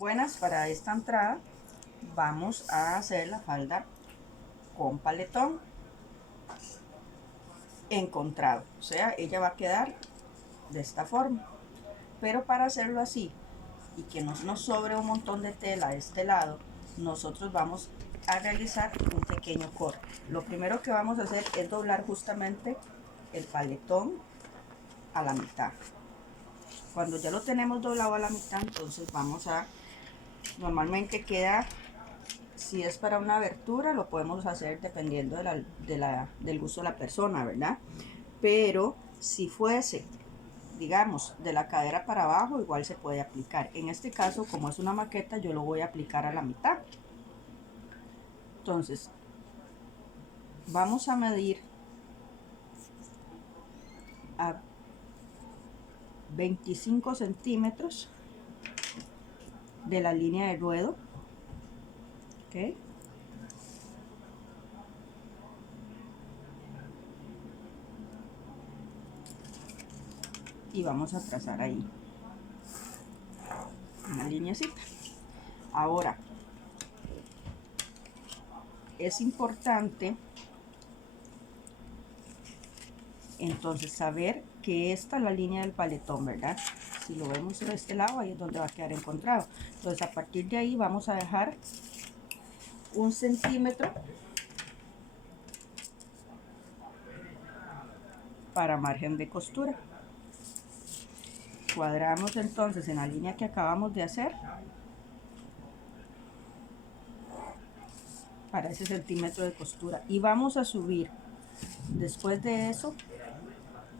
Buenas, para esta entrada vamos a hacer la falda con paletón encontrado, o sea, ella va a quedar de esta forma. Pero para hacerlo así y que no nos sobre un montón de tela de este lado, nosotros vamos a realizar un pequeño corte. Lo primero que vamos a hacer es doblar justamente el paletón a la mitad. Cuando ya lo tenemos doblado a la mitad, entonces vamos a, normalmente queda, si es para una abertura, lo podemos hacer dependiendo del gusto de la persona, ¿verdad? Pero si fuese, digamos, de la cadera para abajo, igual se puede aplicar. En este caso, como es una maqueta, yo lo voy a aplicar a la mitad. Entonces, vamos a medir a 25 centímetros de la línea de ruedo. ¿Ok? Y vamos a trazar ahí una lineecita. Ahora, es importante entonces saber que esta es la línea del paletón, ¿verdad? Si lo vemos de este lado, ahí es donde va a quedar encontrado. Entonces a partir de ahí vamos a dejar 1 centímetro para margen de costura. Cuadramos entonces en la línea que acabamos de hacer para ese centímetro de costura, y vamos a subir, después de eso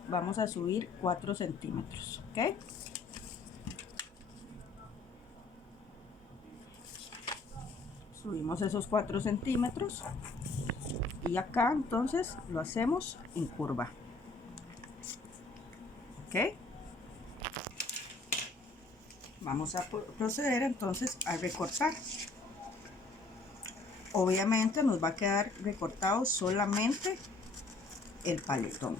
vamos a subir 4 centímetros. ¿Ok? Subimos esos 4 centímetros y acá entonces lo hacemos en curva. ¿Ok? Vamos a proceder entonces a recortar. Obviamente nos va a quedar recortado solamente el paletón.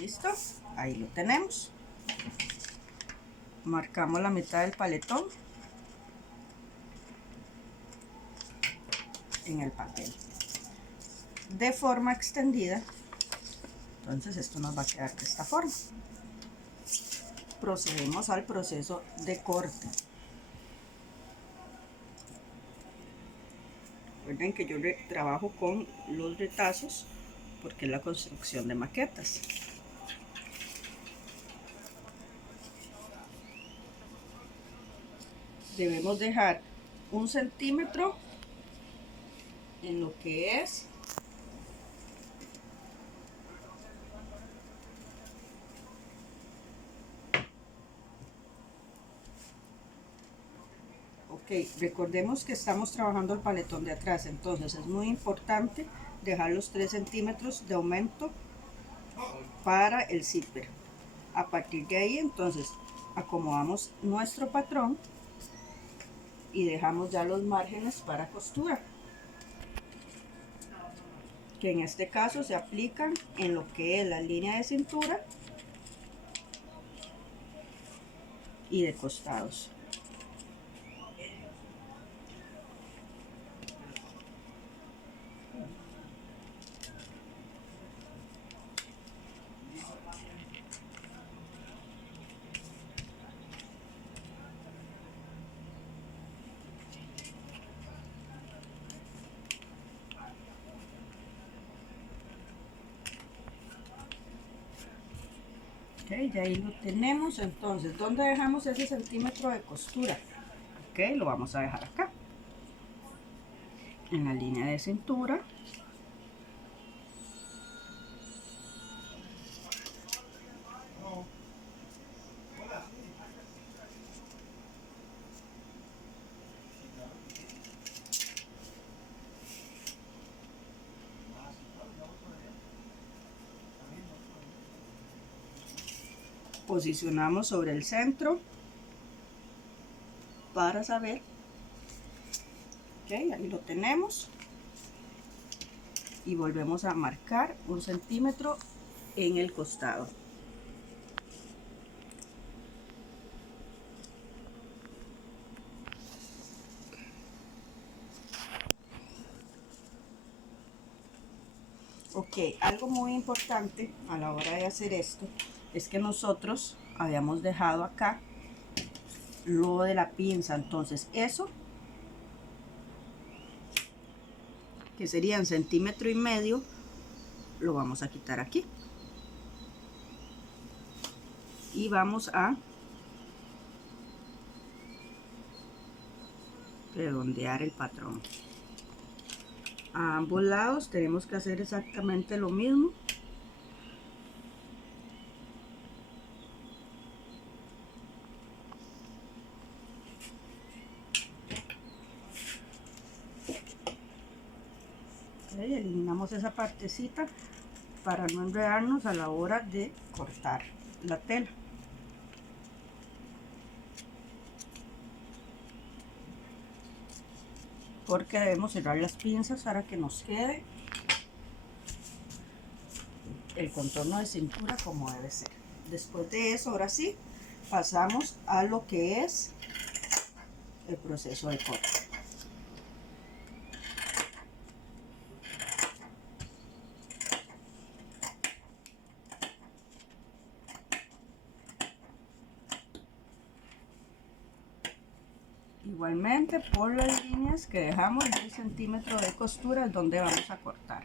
Listo, ahí lo tenemos. Marcamos la mitad del paletón en el papel de forma extendida. Entonces esto nos va a quedar de esta forma. Procedemos al proceso de corte. Recuerden que yo trabajo con los retazos porque es la construcción de maquetas. Debemos dejar 1 centímetro en lo que es recordemos que estamos trabajando el paletón de atrás, entonces es muy importante dejar los 3 centímetros de aumento para el zipper. A partir de ahí entonces acomodamos nuestro patrón y dejamos ya los márgenes para costura, que en este caso se aplican en lo que es la línea de cintura y de costados. Ok, ya ahí lo tenemos. Entonces, ¿dónde dejamos ese centímetro de costura? Ok, lo vamos a dejar acá en la línea de cintura. Posicionamos sobre el centro para saber. Ok, ahí lo tenemos. Y volvemos a marcar 1 centímetro en el costado. Ok, algo muy importante a la hora de hacer esto es que nosotros habíamos dejado acá lo de la pinza, entonces eso que serían 1,5 centímetros lo vamos a quitar aquí y vamos a redondear el patrón. A ambos lados tenemos que hacer exactamente lo mismo. Okay, eliminamos esa partecita para no enredarnos a la hora de cortar la tela. Porque debemos cerrar las pinzas para que nos quede el contorno de cintura como debe ser. Después de eso, ahora sí, pasamos a lo que es el proceso de corte. Igualmente por las líneas que dejamos del centímetro de costura es donde vamos a cortar.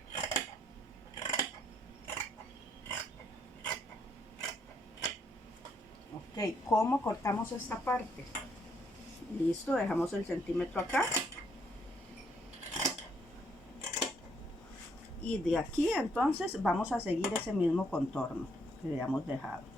Ok, ¿cómo cortamos esta parte? Listo, dejamos el centímetro acá. Y de aquí entonces vamos a seguir ese mismo contorno que habíamos dejado.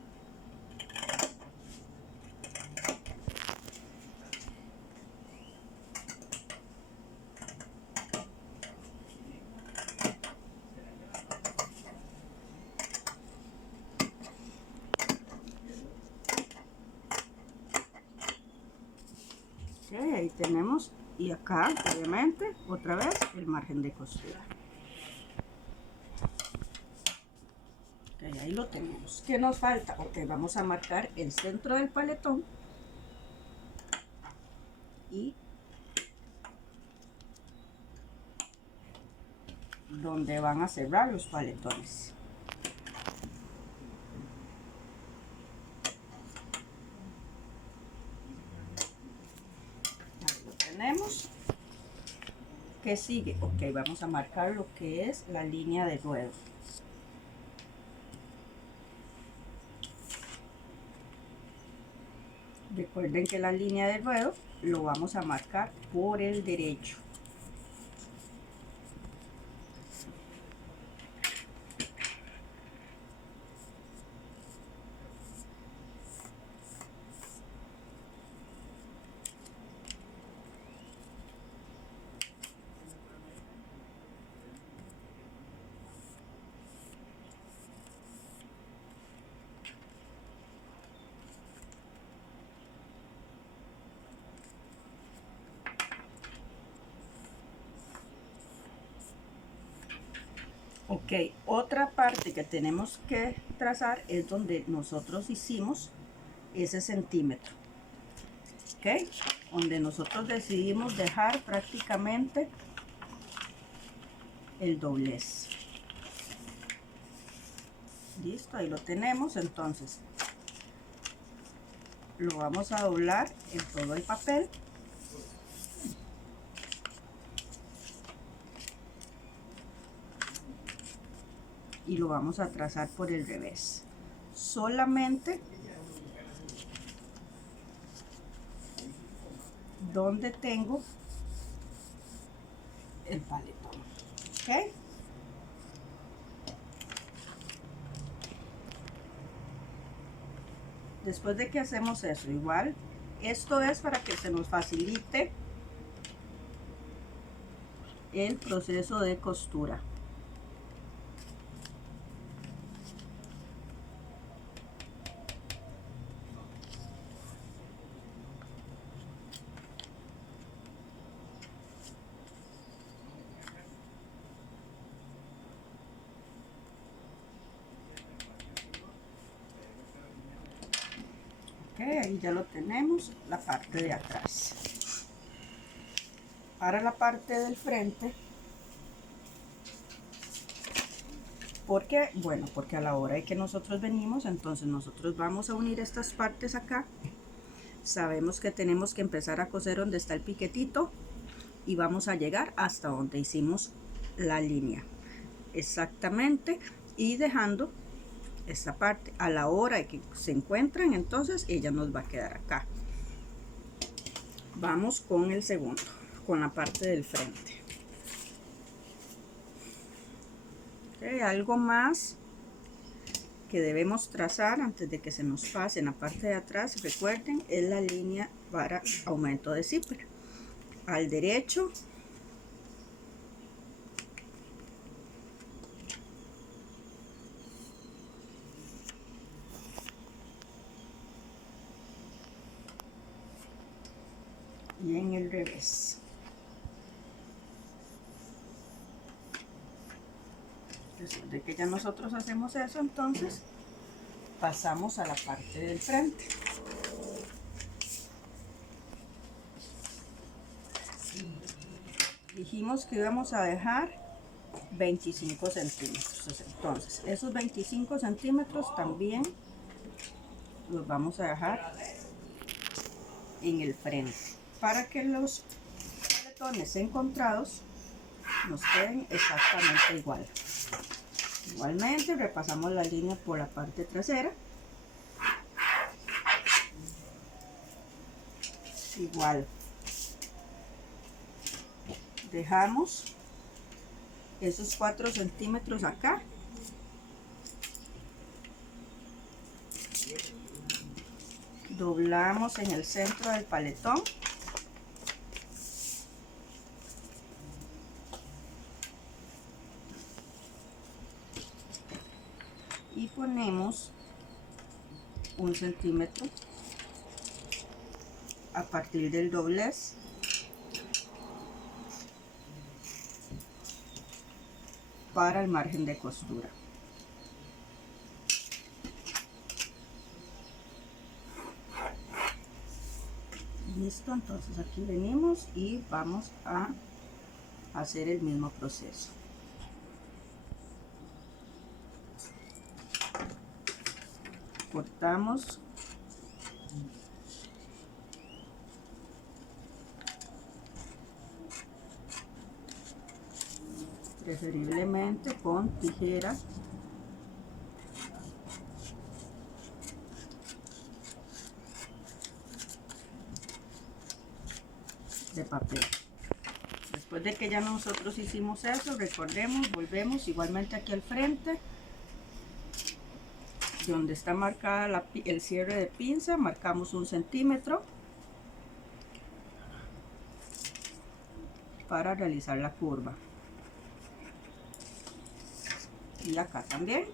Okay, ahí tenemos, y acá obviamente otra vez el margen de costura. Okay, ahí lo tenemos. ¿Qué nos falta? Ok, vamos a marcar el centro del paletón y donde van a cerrar los paletones. Ahí lo tenemos. ¿Qué sigue? Ok, vamos a marcar lo que es la línea de ruedo. Recuerden que la línea de ruedo lo vamos a marcar por el derecho. Ok, otra parte que tenemos que trazar es donde nosotros hicimos ese centímetro. Ok, donde nosotros decidimos dejar prácticamente el doblez. Listo, ahí lo tenemos. Entonces lo vamos a doblar en todo el papel. Y lo vamos a trazar por el revés. Solamente donde tengo el paletón. ¿Ok? Después de que hacemos eso, igual, esto es para que se nos facilite el proceso de costura. Ok, ahí ya lo tenemos, la parte de atrás. Para la parte del frente, ¿Por qué? Bueno, porque a la hora de que nosotros venimos, entonces nosotros vamos a unir estas partes acá. Sabemos que tenemos que empezar a coser donde está el piquetito y vamos a llegar hasta donde hicimos la línea. Exactamente, y dejando esta parte. A la hora de que se encuentran, entonces ella nos va a quedar acá. Vamos con el segundo, con la parte del frente. Okay, algo más que debemos trazar antes de que se nos pase en la parte de atrás, recuerden, es la línea para aumento de zipper. Al derecho, y en el revés. Después de que ya nosotros hacemos eso, entonces pasamos a la parte del frente. Dijimos que íbamos a dejar 25 centímetros. Entonces, esos 25 centímetros también los vamos a dejar en el frente para que los paletones encontrados nos queden exactamente igual. Igualmente repasamos la línea por la parte trasera. Igual dejamos esos 4 centímetros acá. Doblamos en el centro del paletón. Y ponemos 1 centímetro a partir del doblez para el margen de costura. Listo, entonces aquí venimos y vamos a hacer el mismo proceso. Cortamos preferiblemente con tijera de papel. Después de que ya nosotros hicimos eso, recordemos, volvemos igualmente aquí al frente, donde está marcada el cierre de pinza, marcamos 1 centímetro para realizar la curva. Y acá también.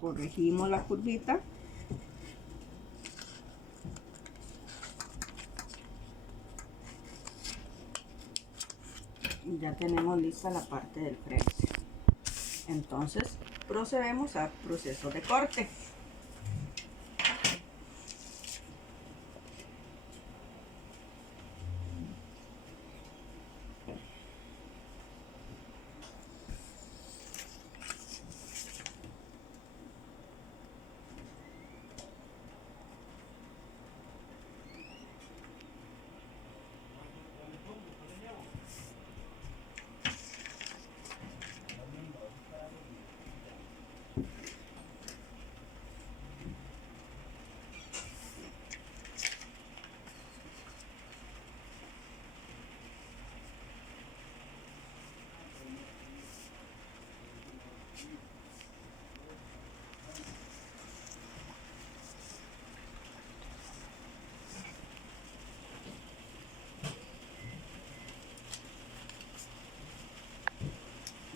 Corregimos la curvita. Y ya tenemos lista la parte del frente. Entonces procedemos al proceso de corte.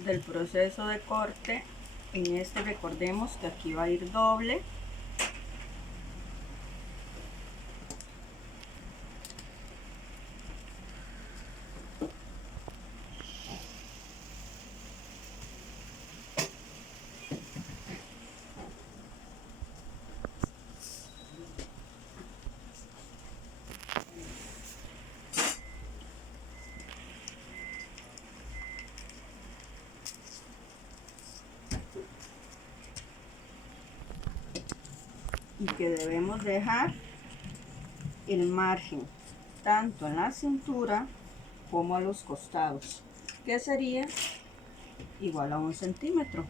Del proceso de corte, en este recordemos que aquí va a ir doble, y que debemos dejar el margen tanto en la cintura como a los costados, que sería igual a 1 centímetro.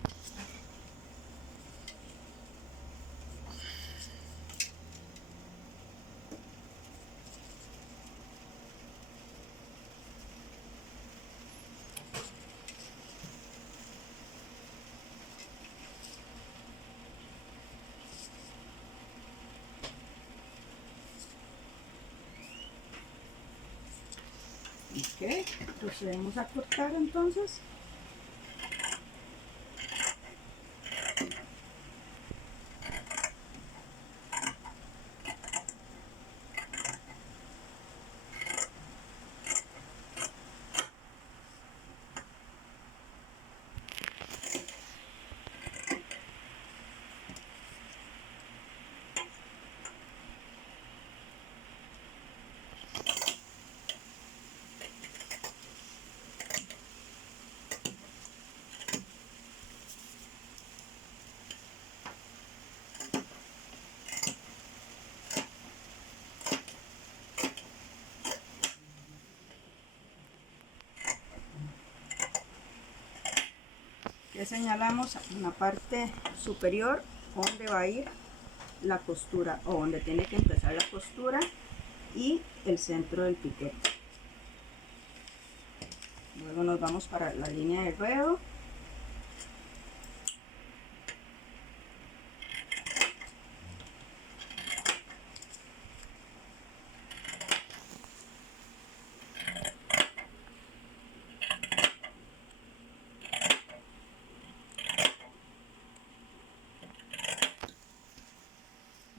Ok, procedemos a cortar entonces. Ya señalamos en la parte superior donde va a ir la costura o donde tiene que empezar la costura y el centro del piquete. Luego nos vamos para la línea de ruedo.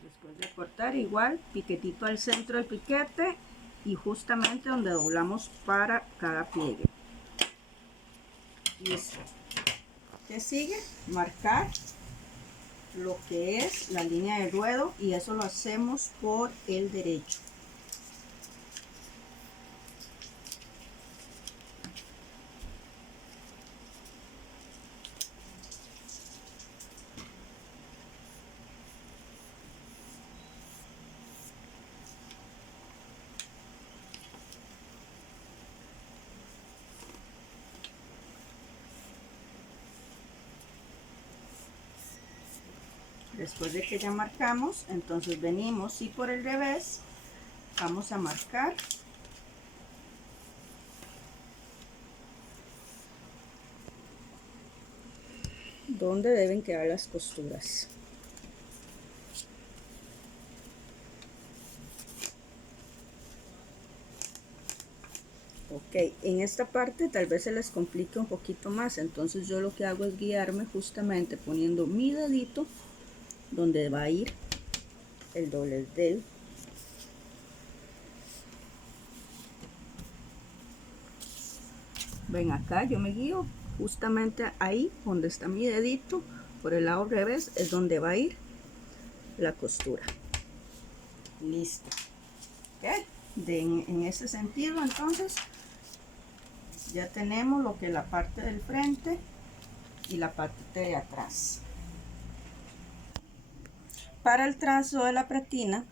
Después de cortar, igual piquetito al centro del piquete y justamente donde doblamos para cada pliegue. Listo. ¿Qué sigue? Marcar lo que es la línea de ruedo, y eso lo hacemos por el derecho. Después de que ya marcamos, entonces venimos y por el revés vamos a marcar donde deben quedar las costuras. Ok, en esta parte tal vez se les complique un poquito más, entonces yo lo que hago es guiarme justamente poniendo mi dedito donde va a ir el doblez del ven acá, yo me guío justamente ahí donde está mi dedito, por el lado revés es donde va a ir la costura. Listo. ¿Okay? En ese sentido entonces ya tenemos lo que es la parte del frente y la parte de atrás. Para el trazo de la pretina,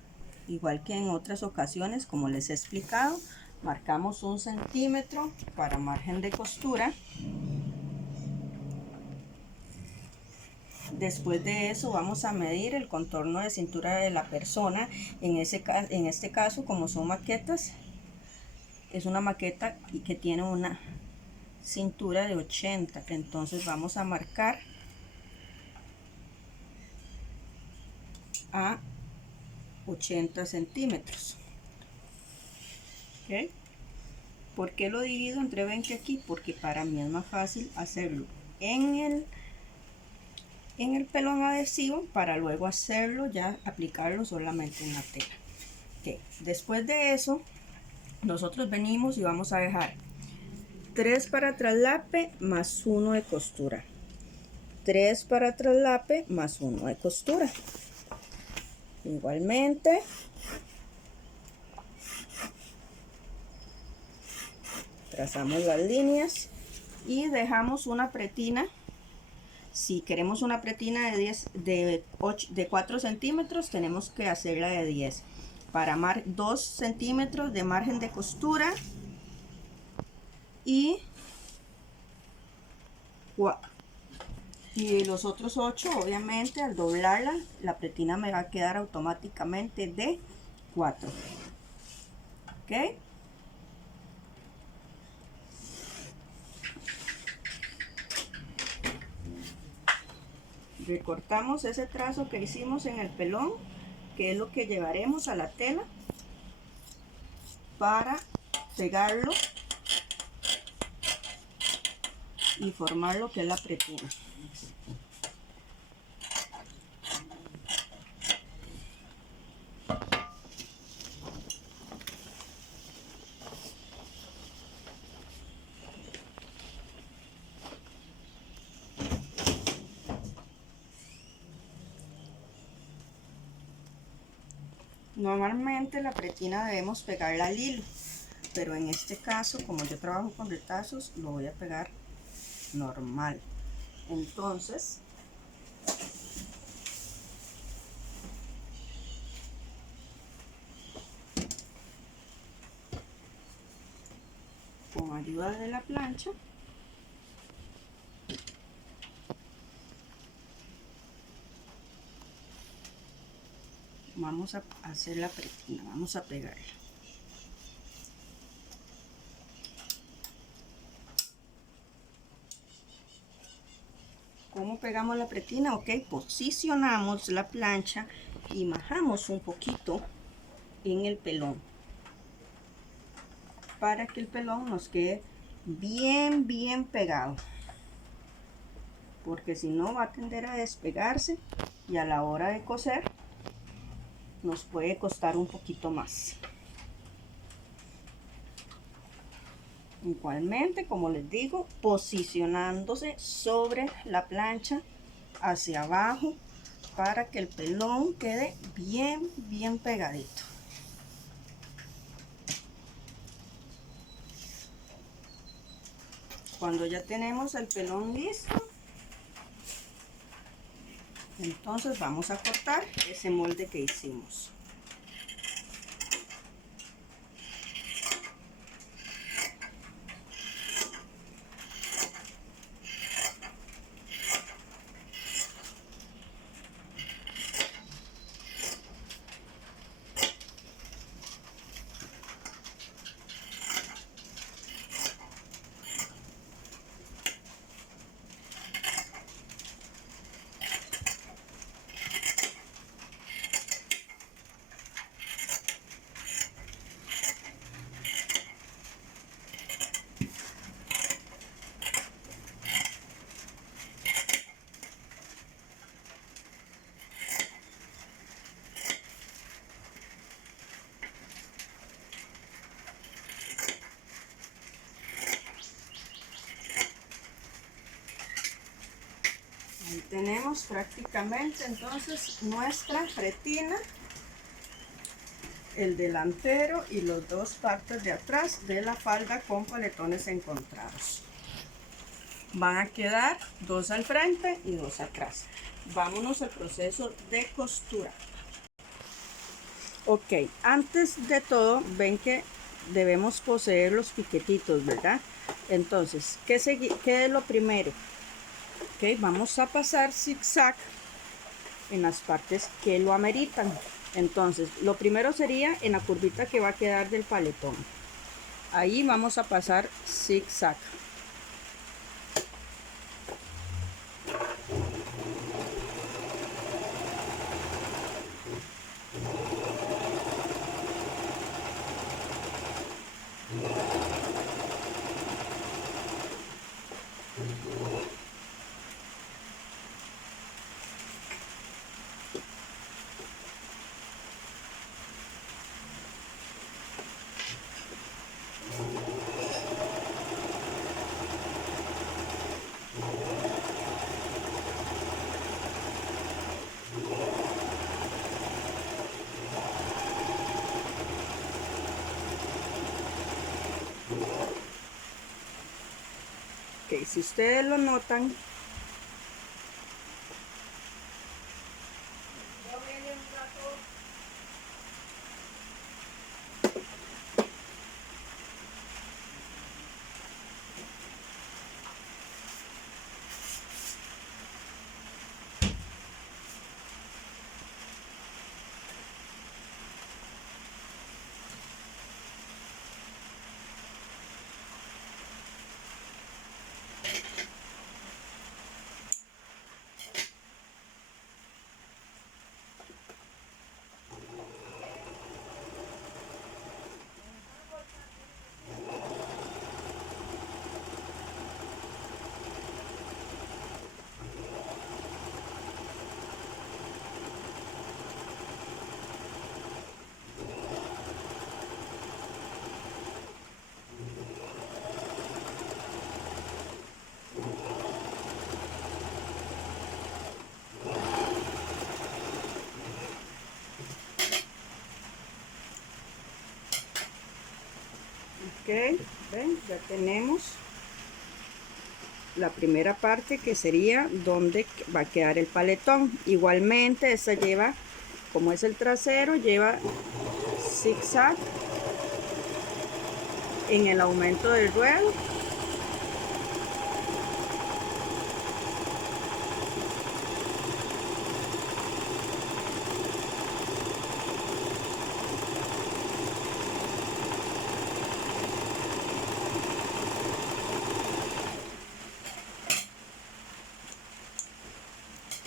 igual que en otras ocasiones, como les he explicado, marcamos 1 centímetro para margen de costura. Después de eso vamos a medir el contorno de cintura de la persona. En este caso, como son maquetas, es una maqueta y que tiene una cintura de 80, entonces vamos a marcar a 80 centímetros. ¿Okay? ¿Por qué lo divido entre 20 aquí? Porque para mí es más fácil hacerlo en el pelón adhesivo para luego hacerlo ya aplicarlo solamente en la tela. Okay. Después de eso nosotros venimos y vamos a dejar 3 para traslape más 1 de costura, 3 para traslape más 1 de costura. Igualmente trazamos las líneas y dejamos una pretina Si queremos una pretina de 4 centímetros, tenemos que hacerla de 10. Para 2 centímetros de margen de costura y los otros 8, obviamente, al doblarla, la pretina me va a quedar automáticamente de 4. ¿Ok? Recortamos ese trazo que hicimos en el pelón, que es lo que llevaremos a la tela para pegarlo y formar lo que es la pretina. Normalmente la pretina debemos pegarla al hilo, pero en este caso, como yo trabajo con retazos, lo voy a pegar normal. Entonces, con ayuda de la plancha, vamos a hacer la pretina, vamos a pegarla. ¿Cómo pegamos la pretina? Ok, posicionamos la plancha y majamos un poquito en el pelón para que el pelón nos quede bien pegado, porque si no va a tender a despegarse y a la hora de coser nos puede costar un poquito más. Igualmente, como les digo, posicionándose sobre la plancha hacia abajo para que el pelón quede bien pegadito. Cuando ya tenemos el pelón listo, entonces vamos a cortar ese molde que hicimos. Ahí tenemos prácticamente entonces nuestra pretina, el delantero y los dos partes de atrás de la falda con paletones encontrados. Van a quedar 2 al frente y 2 atrás. Vámonos al proceso de costura. Ok, antes de todo ven que debemos coser los piquetitos, ¿verdad? Entonces, ¿qué es lo primero? Ok, vamos a pasar zigzag en las partes que lo ameritan. Entonces, lo primero sería en la curvita que va a quedar del paletón. Ahí vamos a pasar zigzag. Ok, si ustedes lo notan, ven, ya tenemos la primera parte, que sería donde va a quedar el paletón. Igualmente esta lleva, como es el trasero, lleva zigzag en el aumento del ruedo.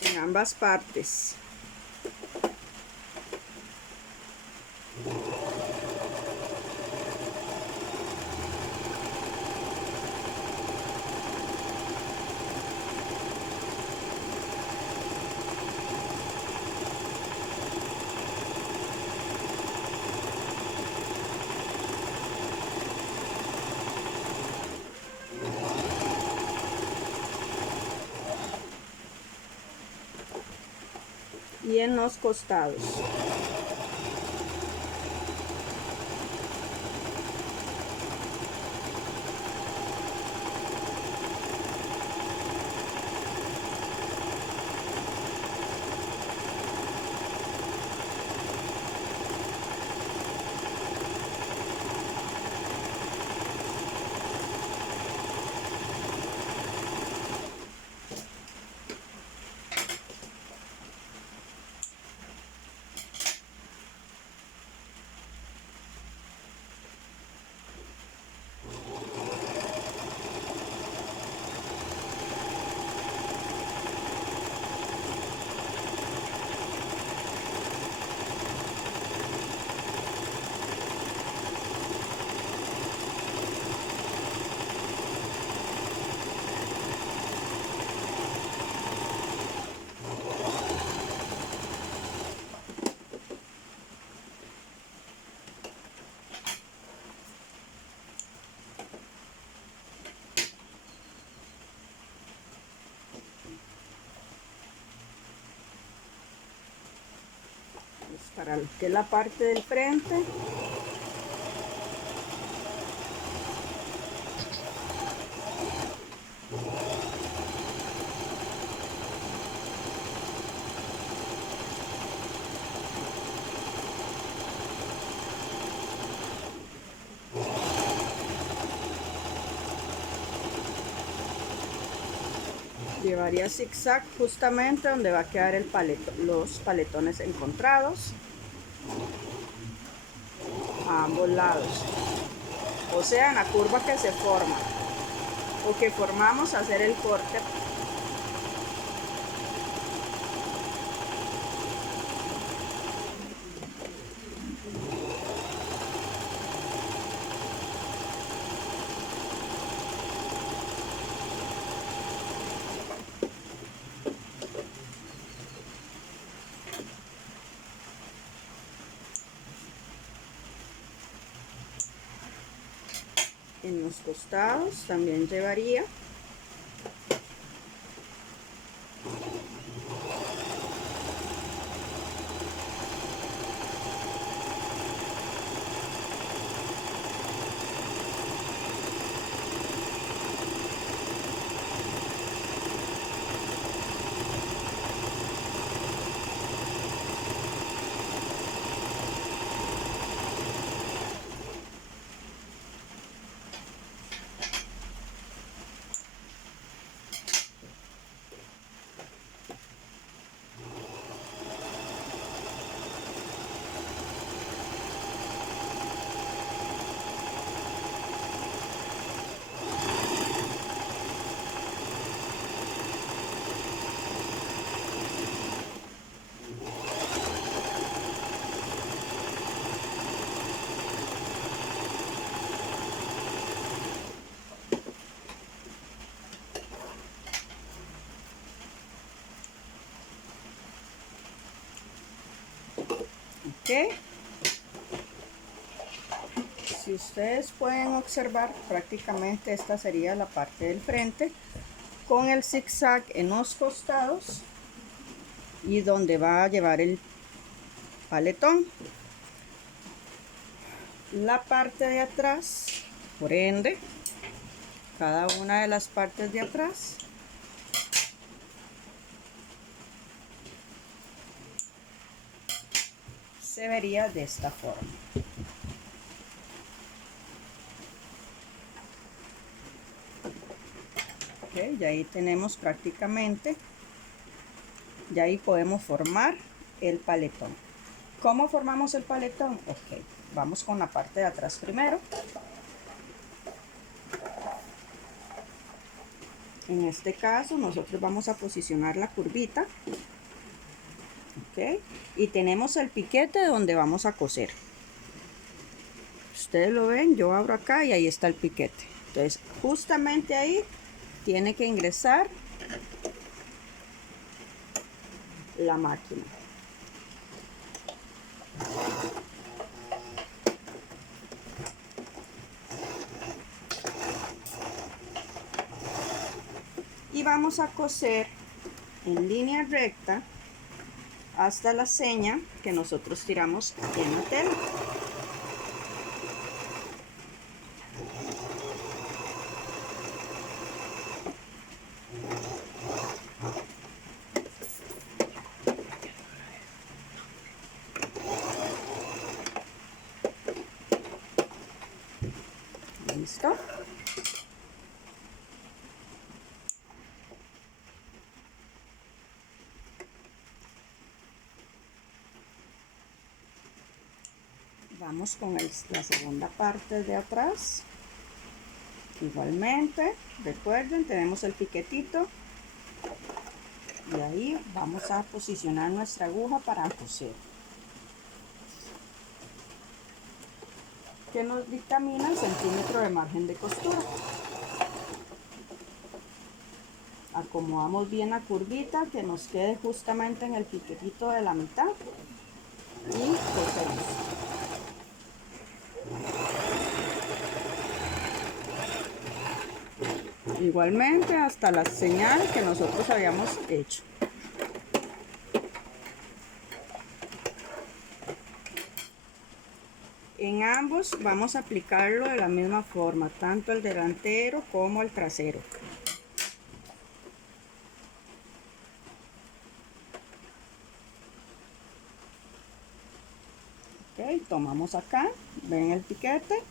En ambas partes. Y en los costados. Para lo que es la parte del frente, llevaría zigzag justamente donde va a quedar el los paletones encontrados a ambos lados, o sea, en la curva que se forma o que formamos hacer el corte. En los costados también llevaría que, si ustedes pueden observar, prácticamente esta sería la parte del frente con el zigzag en los costados y donde va a llevar el paletón. La parte de atrás Por ende, cada una de las partes de atrás se vería de esta forma. Ok, ya ahí tenemos prácticamente, ya ahí podemos formar el paletón. ¿Cómo formamos el paletón? Ok, vamos con la parte de atrás primero. En este caso nosotros vamos a posicionar la curvita. Ok, y tenemos el piquete donde vamos a coser. Ustedes lo ven, yo abro acá y ahí está el piquete. Entonces justamente ahí tiene que ingresar la máquina. Y vamos a coser en línea recta hasta la seña que nosotros tiramos en la tela. ¿Listo? Vamos con la segunda parte de atrás. Igualmente, recuerden, tenemos el piquetito y ahí vamos a posicionar nuestra aguja para coser, que nos dictamina el centímetro de margen de costura. Acomodamos bien la curvita que nos quede justamente en el piquetito de la mitad y cosemos. Igualmente hasta la señal que nosotros habíamos hecho. En ambos vamos a aplicarlo de la misma forma, tanto el delantero como el trasero. Ok, tomamos acá, ven el piquete.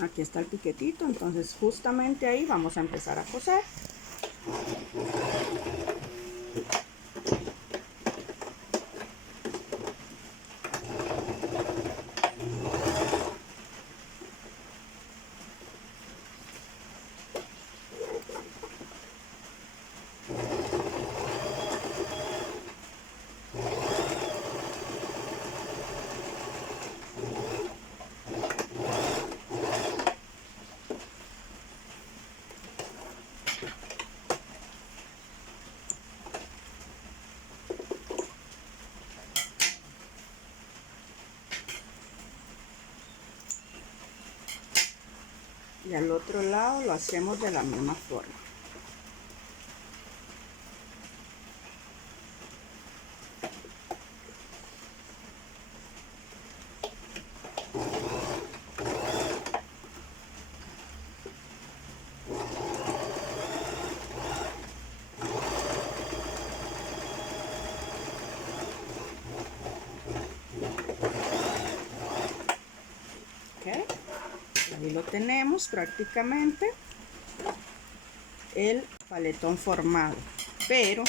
Aquí está el piquetito, entonces justamente ahí vamos a empezar a coser. Y al otro lado lo hacemos de la misma forma. Ahí lo tenemos prácticamente el paletón formado, pero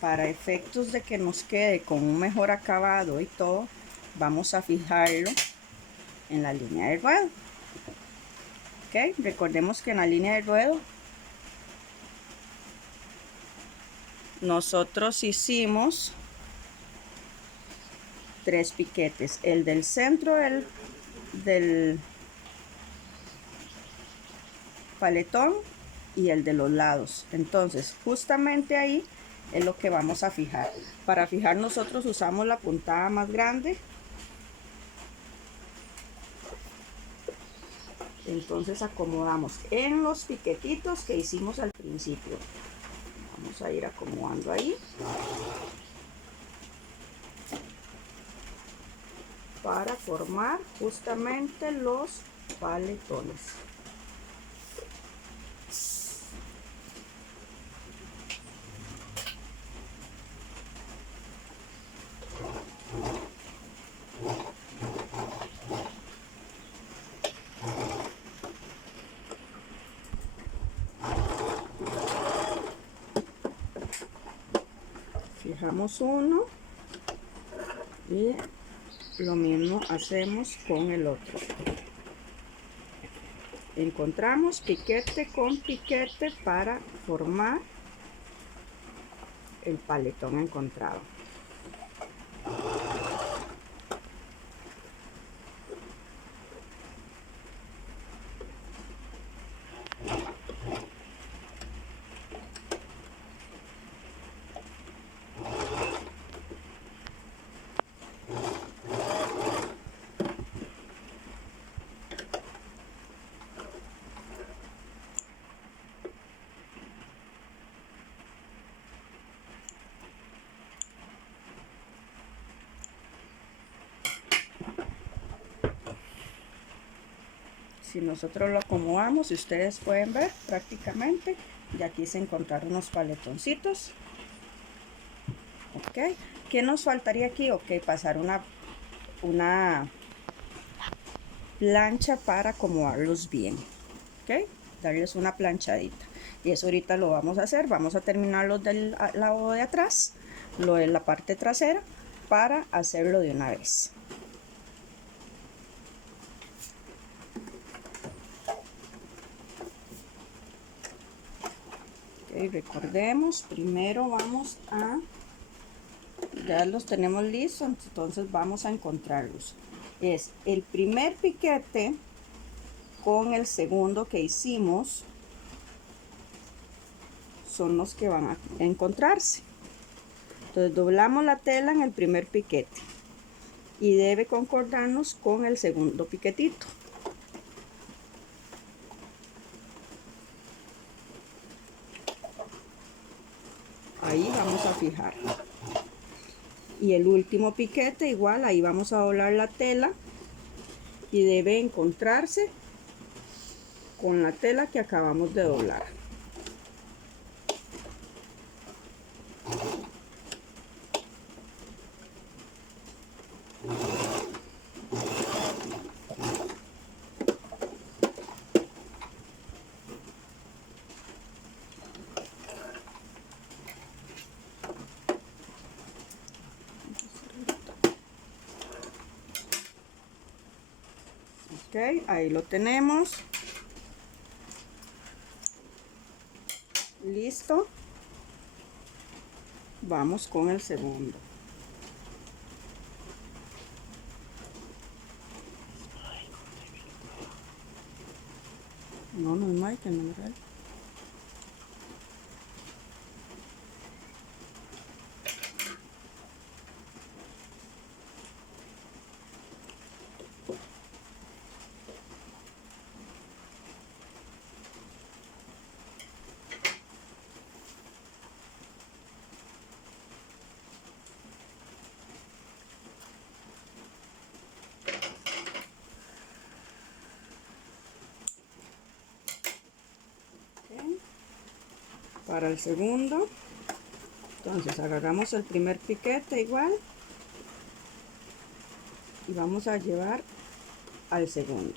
para efectos de que nos quede con un mejor acabado y todo, vamos a fijarlo en la línea de ruedo. Ok, recordemos que en la línea de ruedo nosotros hicimos 3 piquetes, el del centro del paletón y el de los lados. Entonces justamente ahí es lo que vamos a fijar. Para fijar nosotros usamos la puntada más grande. Entonces acomodamos en los piquetitos que hicimos al principio. Vamos a ir acomodando ahí para formar justamente los paletones. Fijamos uno y lo mismo hacemos con el otro. Encontramos piquete con piquete para formar el paletón encontrado. Si nosotros lo acomodamos, ustedes pueden ver prácticamente, y aquí se encontraron unos paletoncitos. Ok, ¿qué nos faltaría aquí? Ok, pasar una plancha para acomodarlos bien. Ok, darles una planchadita. Y eso ahorita lo vamos a hacer. Vamos a terminar los del lado de atrás, lo de la parte trasera, para hacerlo de una vez. Okay, recordemos, primero vamos a, ya los tenemos listos, entonces vamos a encontrarlos. Es el primer piquete con el segundo que hicimos, son los que van a encontrarse. Entonces doblamos la tela en el primer piquete y debe concordarnos con el segundo piquetito. Ahí vamos a fijar. Y el último piquete igual, ahí vamos a doblar la tela y debe encontrarse con la tela que acabamos de doblar. Ok, ahí lo tenemos. Listo. Vamos con el segundo. No, no es Mike, no es real. Para el segundo, entonces agarramos el primer piquete igual y vamos a llevar al segundo.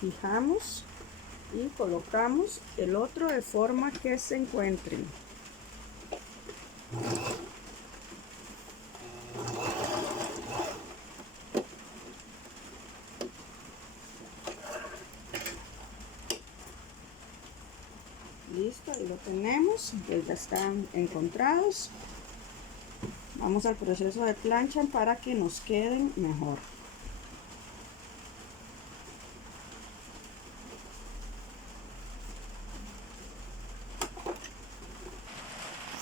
Fijamos y colocamos el otro de forma que se encuentren. Listo, ahí lo tenemos, pues ya están encontrados. Vamos al proceso de plancha para que nos queden mejor.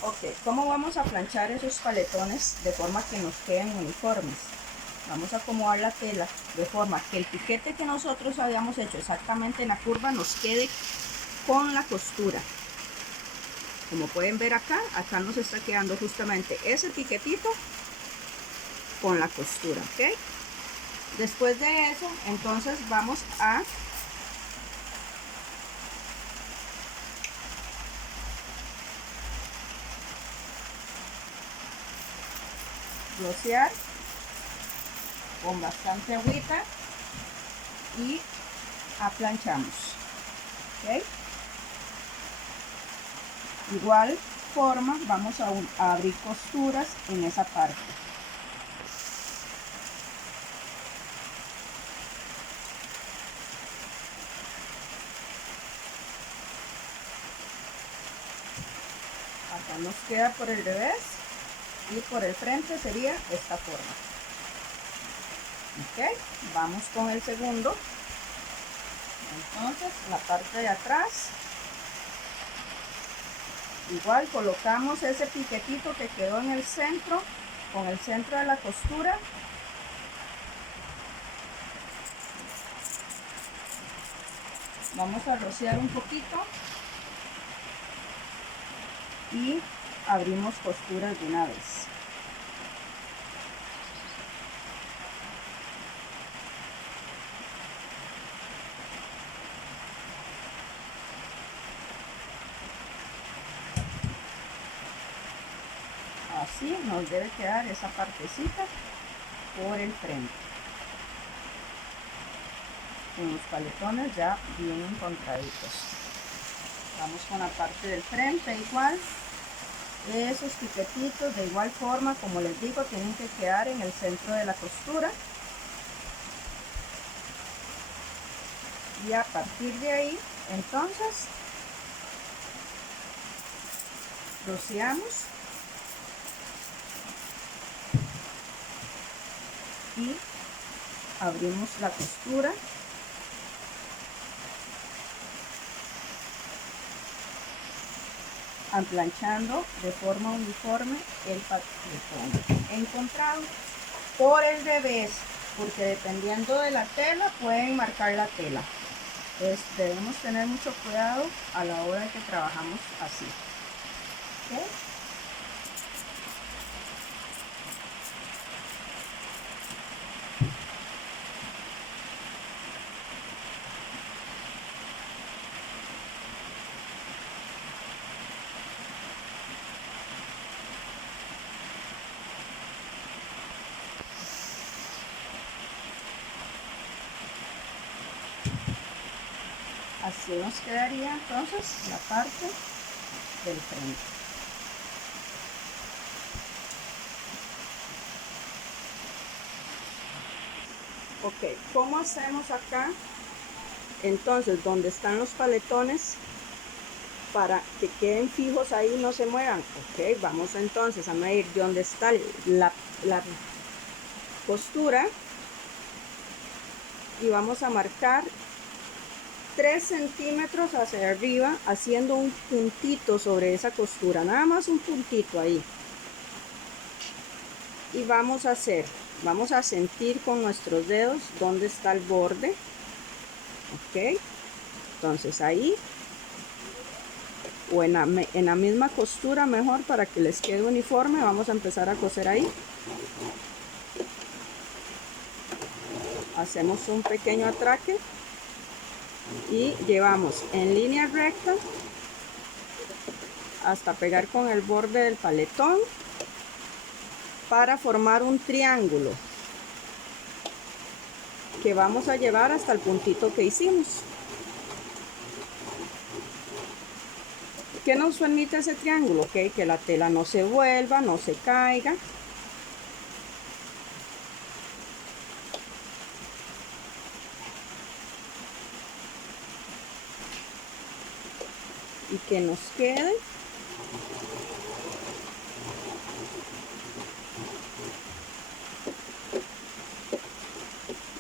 Ok, ¿cómo vamos a planchar esos paletones de forma que nos queden uniformes? Vamos a acomodar la tela de forma que el piquete que nosotros habíamos hecho exactamente en la curva nos quede con la costura. Como pueden ver acá nos está quedando justamente ese piquetito con la costura, ¿ok? Después de eso, entonces vamos a rociar con bastante agüita y aplanchamos, ¿ok? Igual forma vamos a abrir costuras en esa parte. Acá nos queda por el revés y por el frente sería de esta forma. Ok, vamos con el segundo. Entonces la parte de atrás, igual colocamos ese piquetito que quedó en el centro, con el centro de la costura. Vamos a rociar un poquito y abrimos costuras de una vez. Así nos debe quedar esa partecita por el frente, con los paletones ya bien encontraditos. Vamos con la parte del frente igual. Esos piquetitos de igual forma, como les digo, tienen que quedar en el centro de la costura. Y a partir de ahí, entonces, rociamos y abrimos la costura. Aplanchando de forma uniforme el patrón encontrado por el revés, porque dependiendo de la tela pueden marcar la tela. Entonces debemos tener mucho cuidado a la hora de que trabajamos así. ¿Okay? Así nos quedaría entonces la parte del frente. Ok, ¿cómo hacemos acá? Entonces, donde están los paletones, para que queden fijos ahí y no se muevan. Ok, vamos entonces a medir de donde está la costura y vamos a marcar 3 centímetros hacia arriba, haciendo un puntito sobre esa costura, nada más un puntito ahí. Y vamos a sentir con nuestros dedos dónde está el borde. Ok, entonces ahí, o en la misma costura, mejor para que les quede uniforme. Vamos a empezar a coser ahí. Hacemos un pequeño atraque y llevamos en línea recta hasta pegar con el borde del paletón para formar un triángulo que vamos a llevar hasta el puntito que hicimos. ¿Qué nos permite ese triángulo? Okay, que la tela no se vuelva, no se caiga. Y que nos quede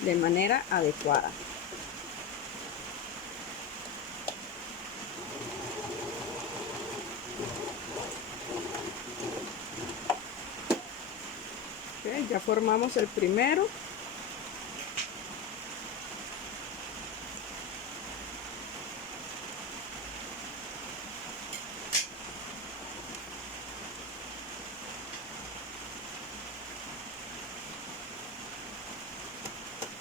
de manera adecuada. Okay, ya formamos el primero.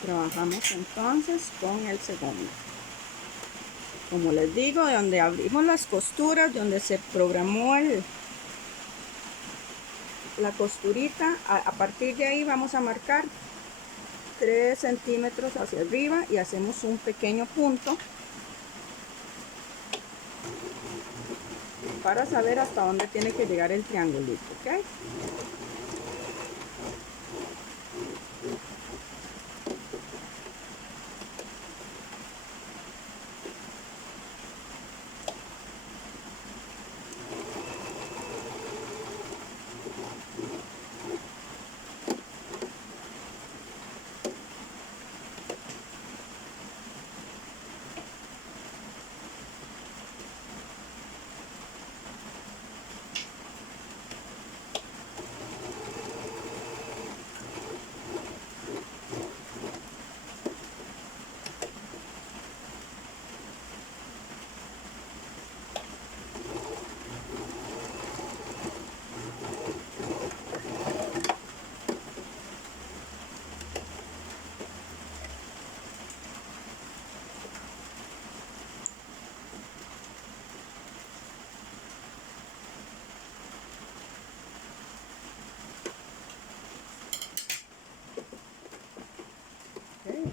Trabajamos entonces con el segundo. Como les digo, de donde abrimos las costuras, de donde se programó la costurita, a partir de ahí vamos a marcar 3 centímetros hacia arriba y hacemos un pequeño punto para saber hasta dónde tiene que llegar el triangulito, ¿ok?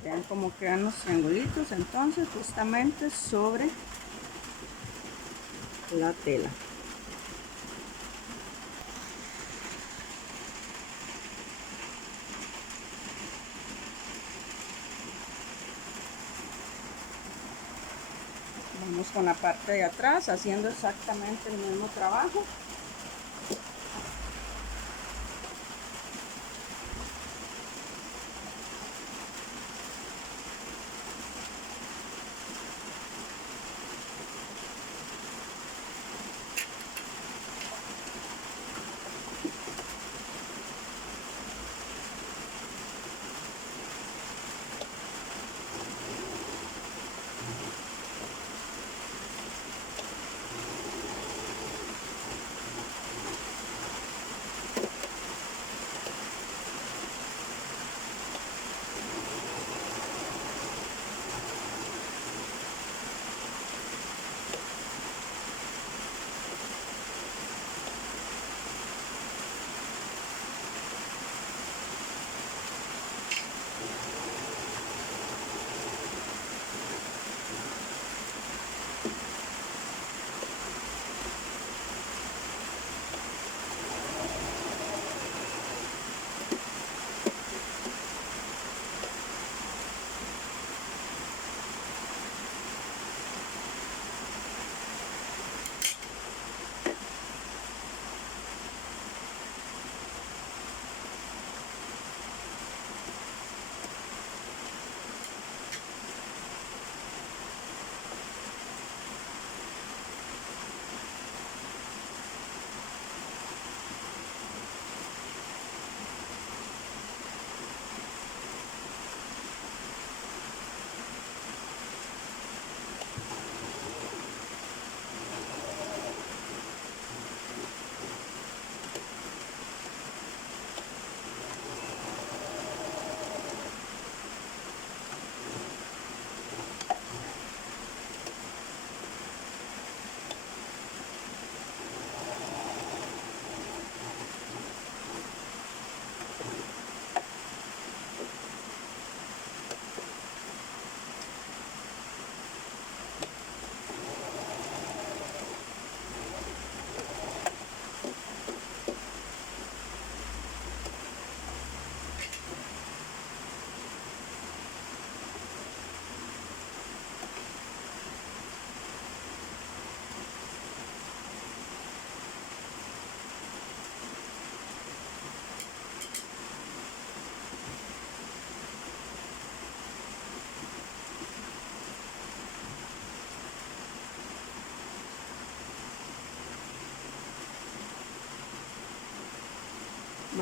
Vean cómo quedan los triangulitos entonces justamente sobre la tela. Vamos con la parte de atrás haciendo exactamente el mismo trabajo.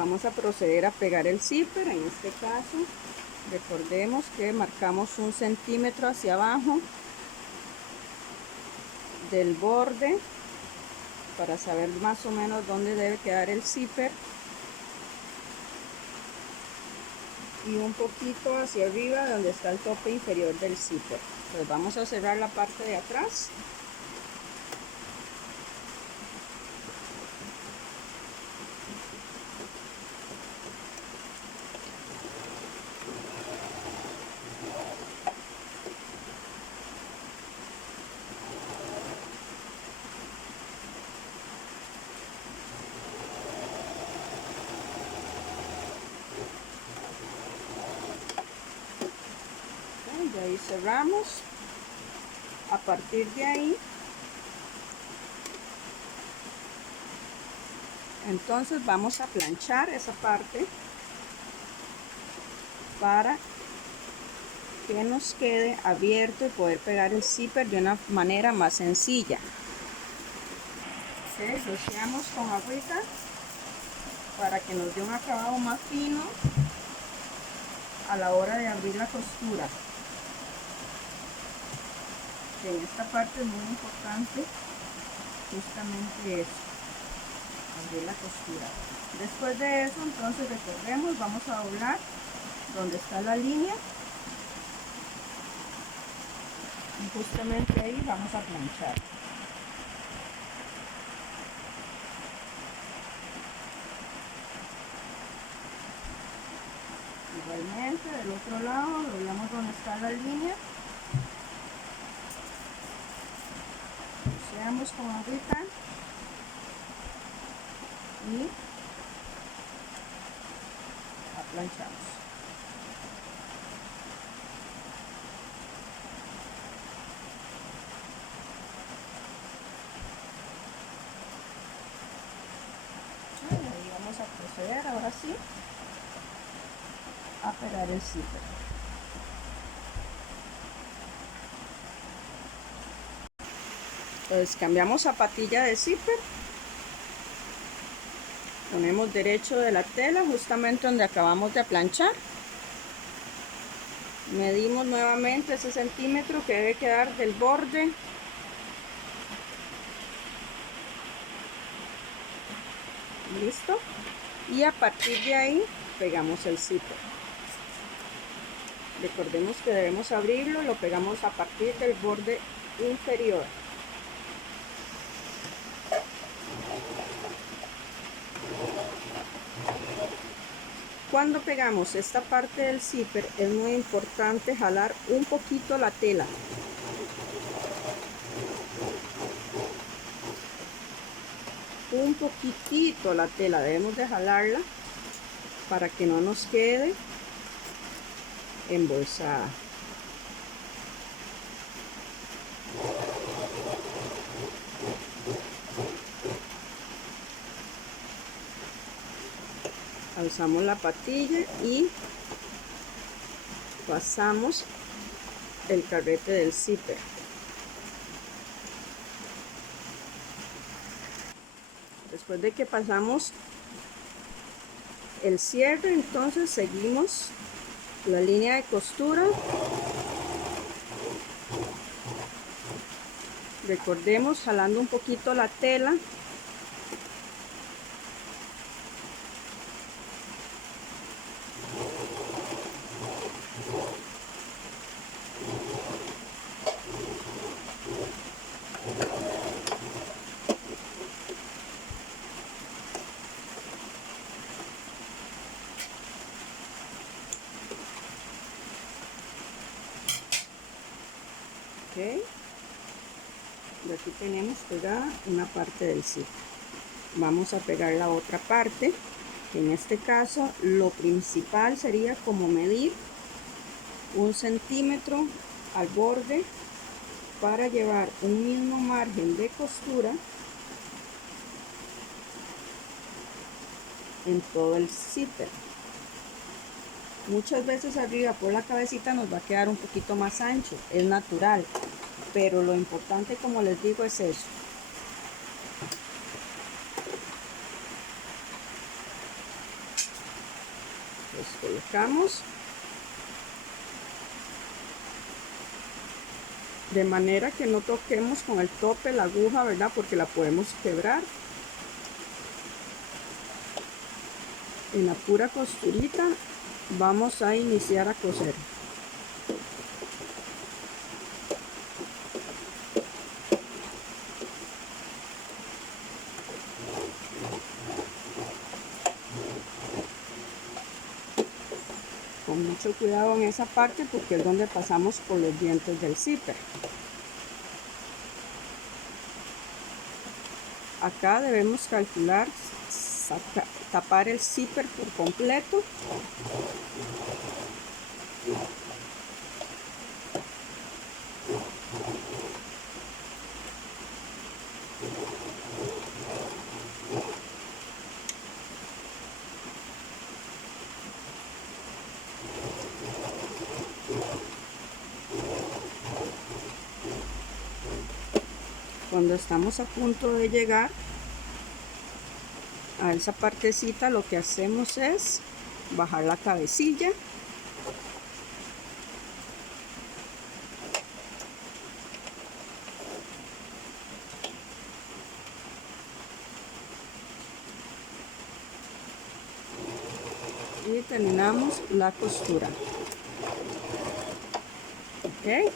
Vamos a proceder a pegar el zipper. En este caso, recordemos que marcamos 1 centímetro hacia abajo del borde para saber más o menos dónde debe quedar el zipper, y un poquito hacia arriba donde está el tope inferior del zipper. Pues vamos a cerrar la parte de atrás. De ahí cerramos. A partir de ahí, entonces vamos a planchar esa parte para que nos quede abierto y poder pegar el zipper de una manera más sencilla. Rociamos con agüita para que nos dé un acabado más fino a la hora de abrir la costura. En esta parte es muy importante justamente eso, abrir la costura. Después de eso, entonces recordemos, vamos a doblar donde está la línea y justamente ahí vamos a planchar. Igualmente del otro lado doblamos donde está la línea, rociamos con agüita y planchamos. Y vamos a proceder ahora sí a pegar el zipper. Entonces cambiamos zapatilla de zipper, ponemos derecho de la tela justamente donde acabamos de planchar, medimos nuevamente ese centímetro que debe quedar del borde, listo, y a partir de ahí pegamos el zipper. Recordemos que debemos abrirlo, lo pegamos a partir del borde inferior. Cuando pegamos esta parte del zipper es muy importante jalar un poquito la tela. Un poquitito la tela, debemos de jalarla para que no nos quede embolsada. Alzamos la patilla y pasamos el carrete del zipper. Después de que pasamos el cierre, entonces seguimos la línea de costura. Recordemos jalando un poquito la tela. Okay. Y aquí tenemos pegada una parte del zipper. Vamos a pegar la otra parte, que en este caso lo principal sería como medir 1 centímetro al borde para llevar un mismo margen de costura en todo el zipper. Muchas veces arriba por la cabecita nos va a quedar un poquito más ancho, es natural, pero lo importante, como les digo, es eso. colocamos de manera que no toquemos con el tope la aguja, ¿verdad? Porque la podemos quebrar. En la pura costurita vamos a iniciar a coser. Con mucho cuidado en esa parte porque es donde pasamos por los dientes del zipper. Acá debemos calcular, tapar el zipper por completo. Cuando estamos a punto de llegar a esa partecita, lo que hacemos es bajar la cabecilla y terminamos la costura. Ok,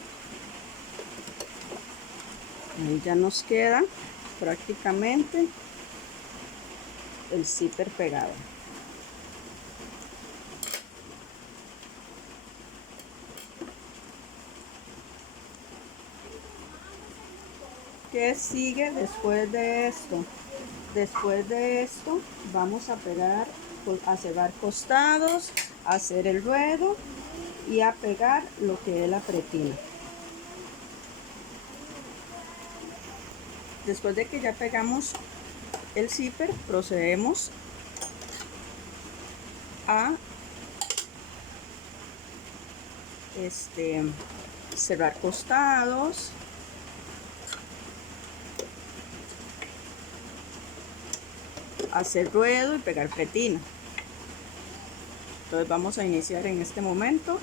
ahí ya nos queda prácticamente el zipper pegado. ¿Qué sigue después de esto? Después de esto vamos a pegar, a cerrar costados, a hacer el ruedo y a pegar lo que es la pretina. Después de que ya pegamos el zipper, procedemos a cerrar costados, hacer ruedo y pegar pretina. Entonces vamos a iniciar en este momento.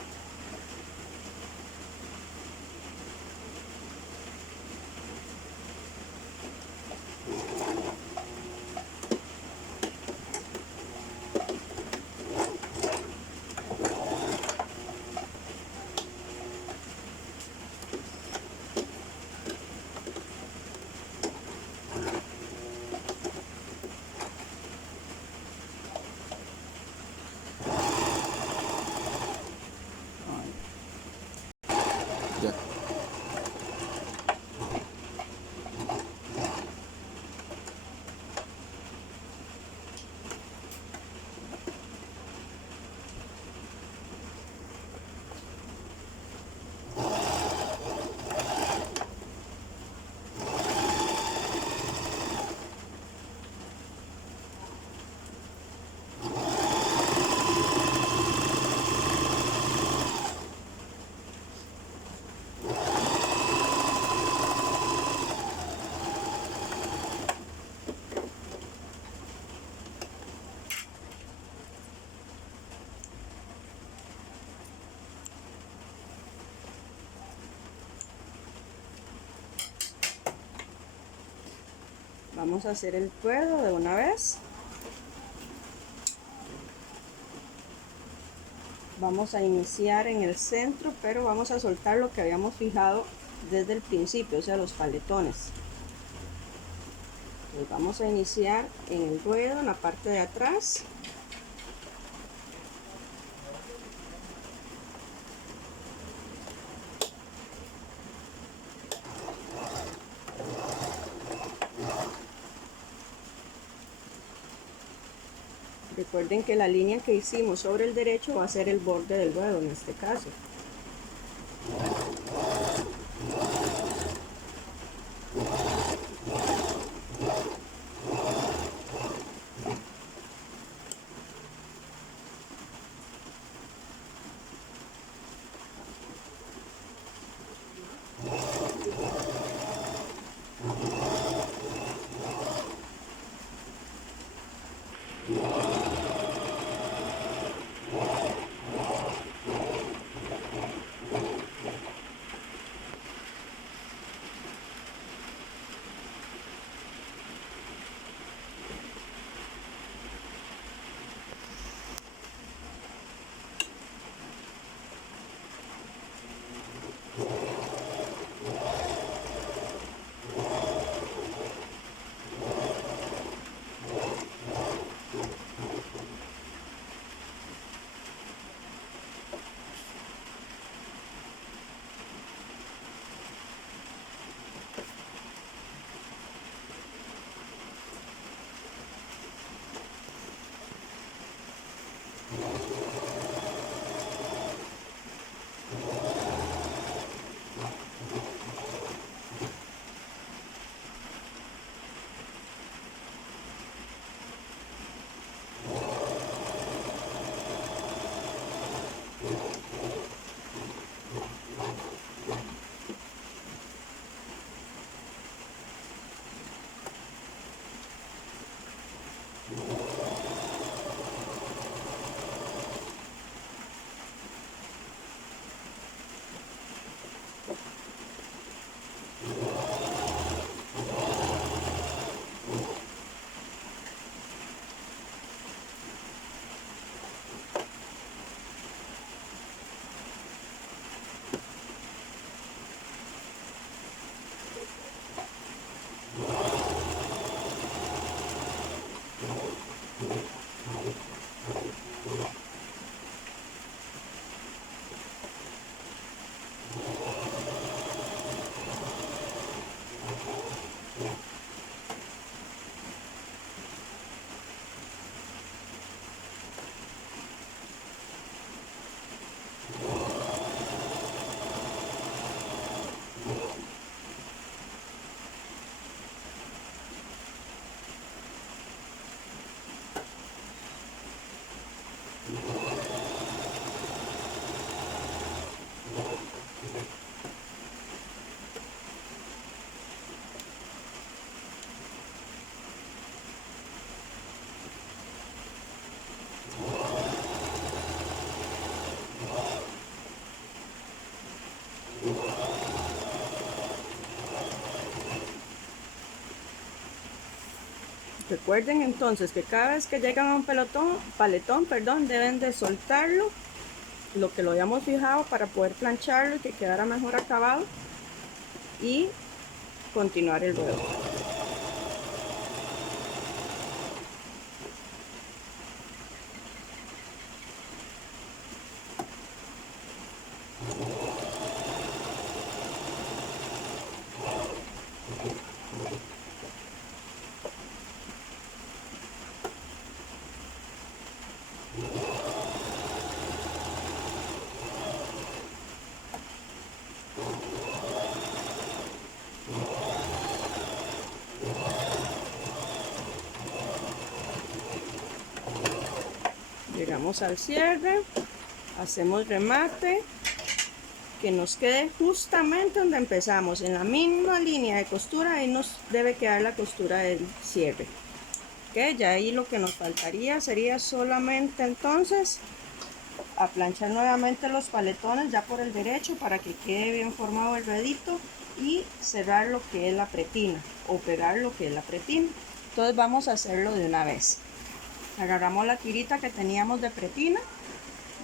Ya. Vamos a hacer el ruedo de una vez. Vamos a iniciar en el centro, pero vamos a soltar lo que habíamos fijado desde el principio, o sea, los paletones. Entonces vamos a iniciar en el ruedo, en la parte de atrás. Recuerden que la línea que hicimos sobre el derecho va a ser el borde del ruedo en este caso. Recuerden entonces que cada vez que llegan a un paletón, deben de soltarlo, lo que lo habíamos fijado, para poder plancharlo y que quedara mejor acabado, y continuar el ruedo. Llegamos al cierre, hacemos remate, que nos quede justamente donde empezamos, en la misma línea de costura. Ahí nos debe quedar la costura del cierre. Ok, ya ahí lo que nos faltaría sería solamente entonces aplanchar nuevamente los paletones ya por el derecho, para que quede bien formado el ruedito, y cerrar lo que es la pretina, o pegar lo que es la pretina. Entonces vamos a hacerlo de una vez. Agarramos la tirita que teníamos de pretina,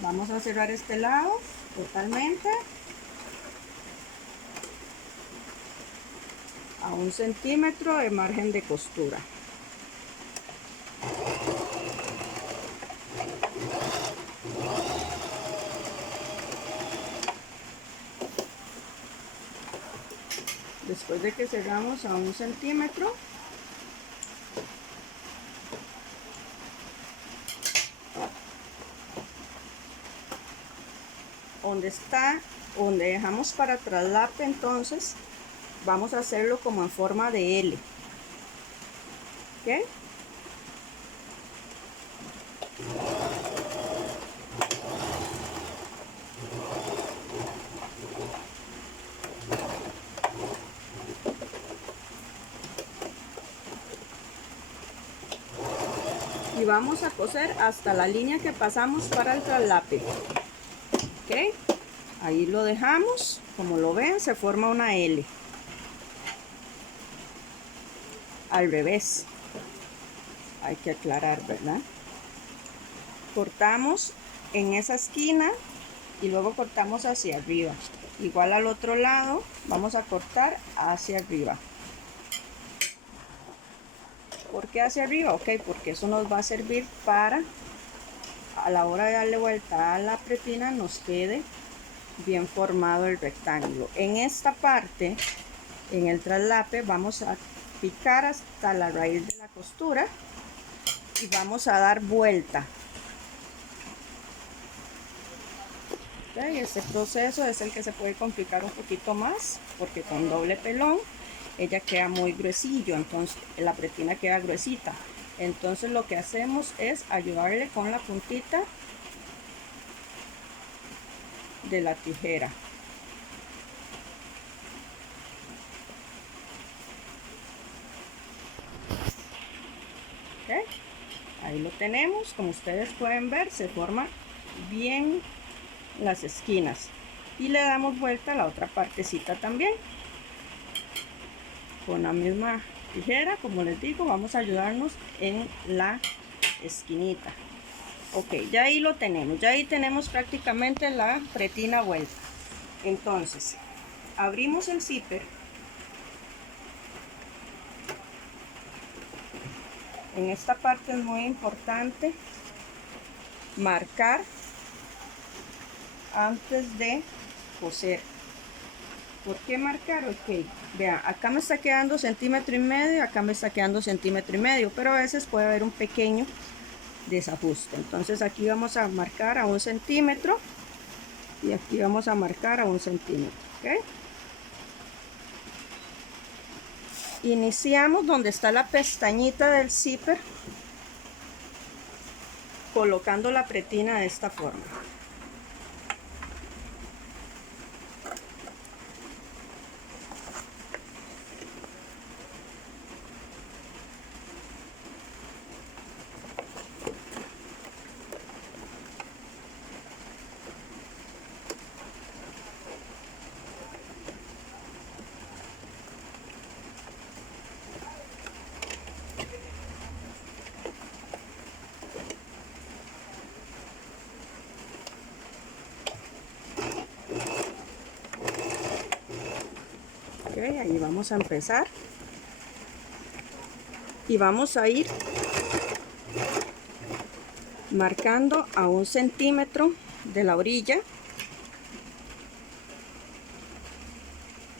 vamos a cerrar este lado totalmente a 1 centímetro de margen de costura. Después de que cerramos a 1 centímetro, donde dejamos para traslape, entonces vamos a hacerlo como en forma de L. ¿Ok? Y vamos a coser hasta la línea que pasamos para el traslape. ¿Ok? Ahí lo dejamos, como lo ven, se forma una L. Al revés. Hay que aclarar, ¿verdad? Cortamos en esa esquina y luego cortamos hacia arriba. Igual al otro lado vamos a cortar hacia arriba. ¿Por qué hacia arriba? Ok, porque eso nos va a servir para, a la hora de darle vuelta a la pretina, nos quede bien formado el rectángulo. En esta parte, en el traslape, vamos a picar hasta la raíz de la costura y vamos a dar vuelta. Okay, este proceso es el que se puede complicar un poquito más, porque con doble pelón ella queda muy gruesillo, entonces la pretina queda gruesita. Entonces lo que hacemos es ayudarle con la puntita de la tijera. Okay. Ahí lo tenemos, como ustedes pueden ver, se forma bien las esquinas, y le damos vuelta a la otra partecita también con la misma tijera. Como les digo, vamos a ayudarnos en la esquinita. Ok, ya ahí lo tenemos, ya ahí tenemos prácticamente la pretina vuelta. Entonces abrimos el zipper. En esta parte es muy importante marcar antes de coser. ¿Por qué marcar? Ok, vean, acá me está quedando 1,5 cm, acá me está quedando 1,5 cm, pero a veces puede haber un pequeño desajuste. Entonces aquí vamos a marcar a 1 centímetro y aquí vamos a marcar a 1 centímetro. ¿Ok? Iniciamos donde está la pestañita del zipper, colocando la pretina de esta forma. Ok, ahí vamos a empezar y vamos a ir marcando a 1 centímetro de la orilla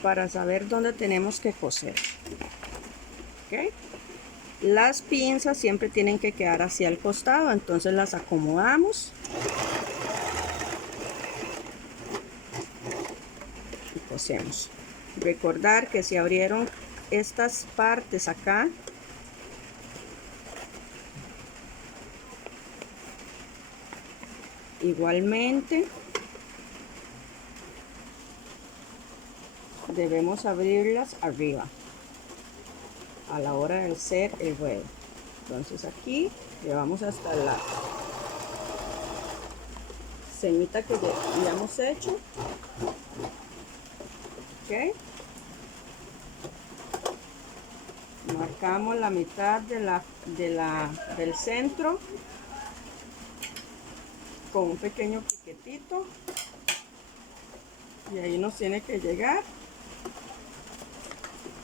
para saber dónde tenemos que coser. ¿Ok? Las pinzas siempre tienen que quedar hacia el costado, entonces las acomodamos y cosemos. Recordar que si abrieron estas partes acá, igualmente debemos abrirlas arriba a la hora de hacer el ruedo. Entonces aquí llevamos hasta la ceñita que ya habíamos hecho. Ok, marcamos la mitad del centro con un pequeño piquetito y ahí nos tiene que llegar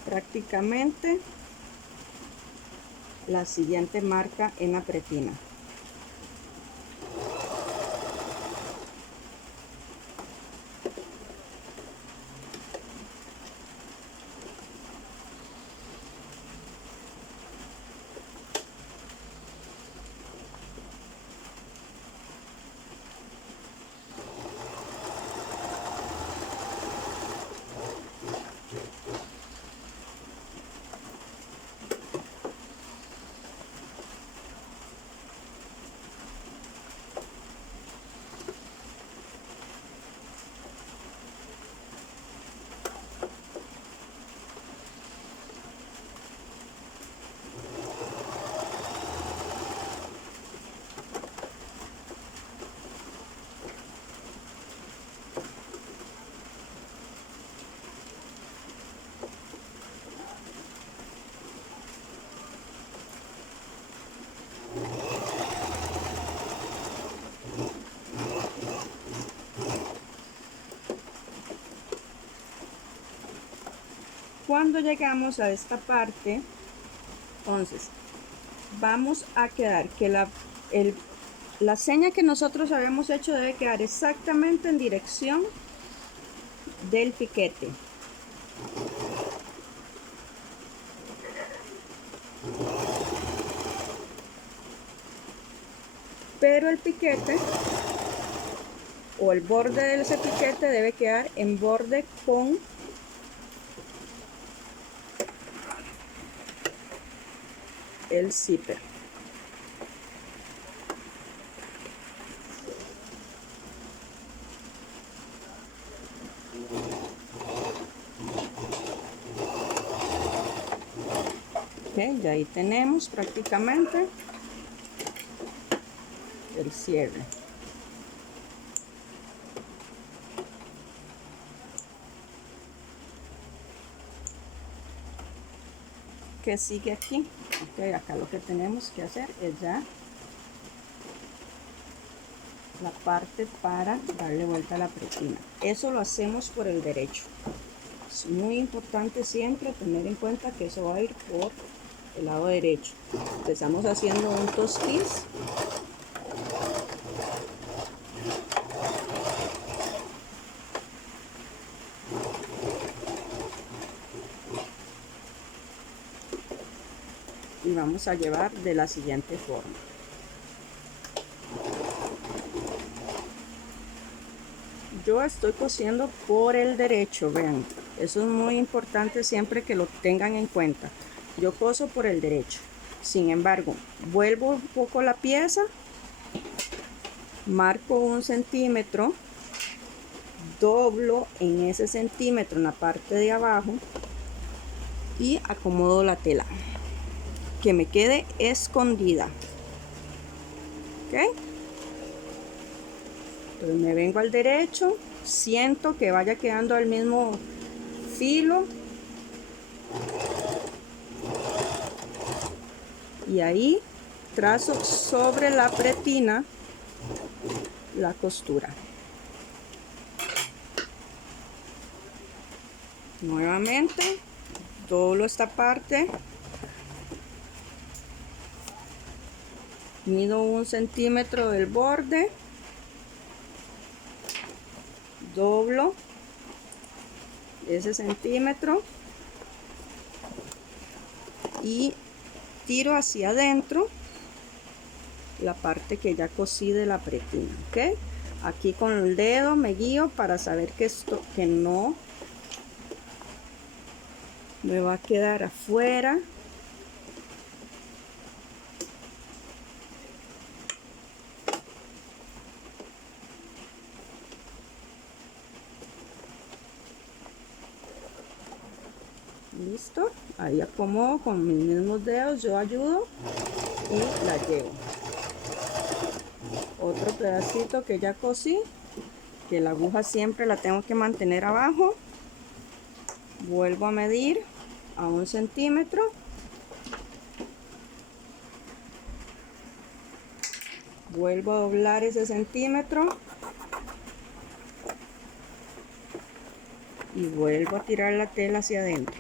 prácticamente la siguiente marca en la pretina. Cuando llegamos a esta parte, entonces vamos a quedar que la seña que nosotros habíamos hecho debe quedar exactamente en dirección del piquete. Pero el piquete o el borde de ese piquete debe quedar en borde con el zipper. Okay, y ahí tenemos prácticamente el cierre. ¿Qué sigue aquí? Okay, acá lo que tenemos que hacer es ya la parte para darle vuelta a la pretina. Eso lo hacemos por el derecho. Es muy importante siempre tener en cuenta que eso va a ir por el lado derecho. Empezamos haciendo un tostiz. y vamos a llevar de la siguiente forma. Yo estoy cosiendo por el derecho, vean, eso es muy importante siempre que lo tengan en cuenta. Yo coso por el derecho, sin embargo, vuelvo un poco la pieza, marco 1 centímetro, doblo en ese centímetro en la parte de abajo y acomodo la tela, que me quede escondida. ¿Ok? Entonces me vengo al derecho, siento que vaya quedando al mismo filo y ahí trazo sobre la pretina la costura. Nuevamente doblo esta parte, mido 1 centímetro del borde, doblo ese centímetro y tiro hacia adentro la parte que ya cosí de la pretina. ¿Ok? Aquí con el dedo me guío para saber que esto que no me va a quedar afuera. Listo, ahí acomodo con mis mismos dedos, yo ayudo y la llevo. Otro pedacito que ya cosí, que la aguja siempre la tengo que mantener abajo. Vuelvo a medir a 1 centímetro. Vuelvo a doblar ese centímetro. Y vuelvo a tirar la tela hacia adentro.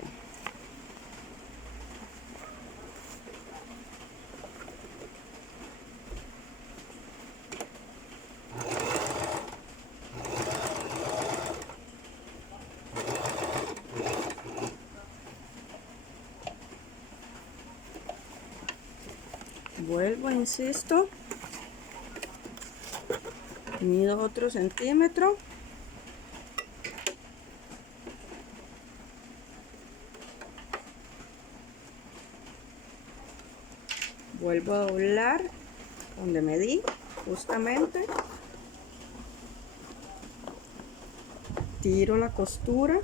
Vuelvo, insisto, mido otro centímetro, vuelvo a doblar donde medí justamente, tiro la costura,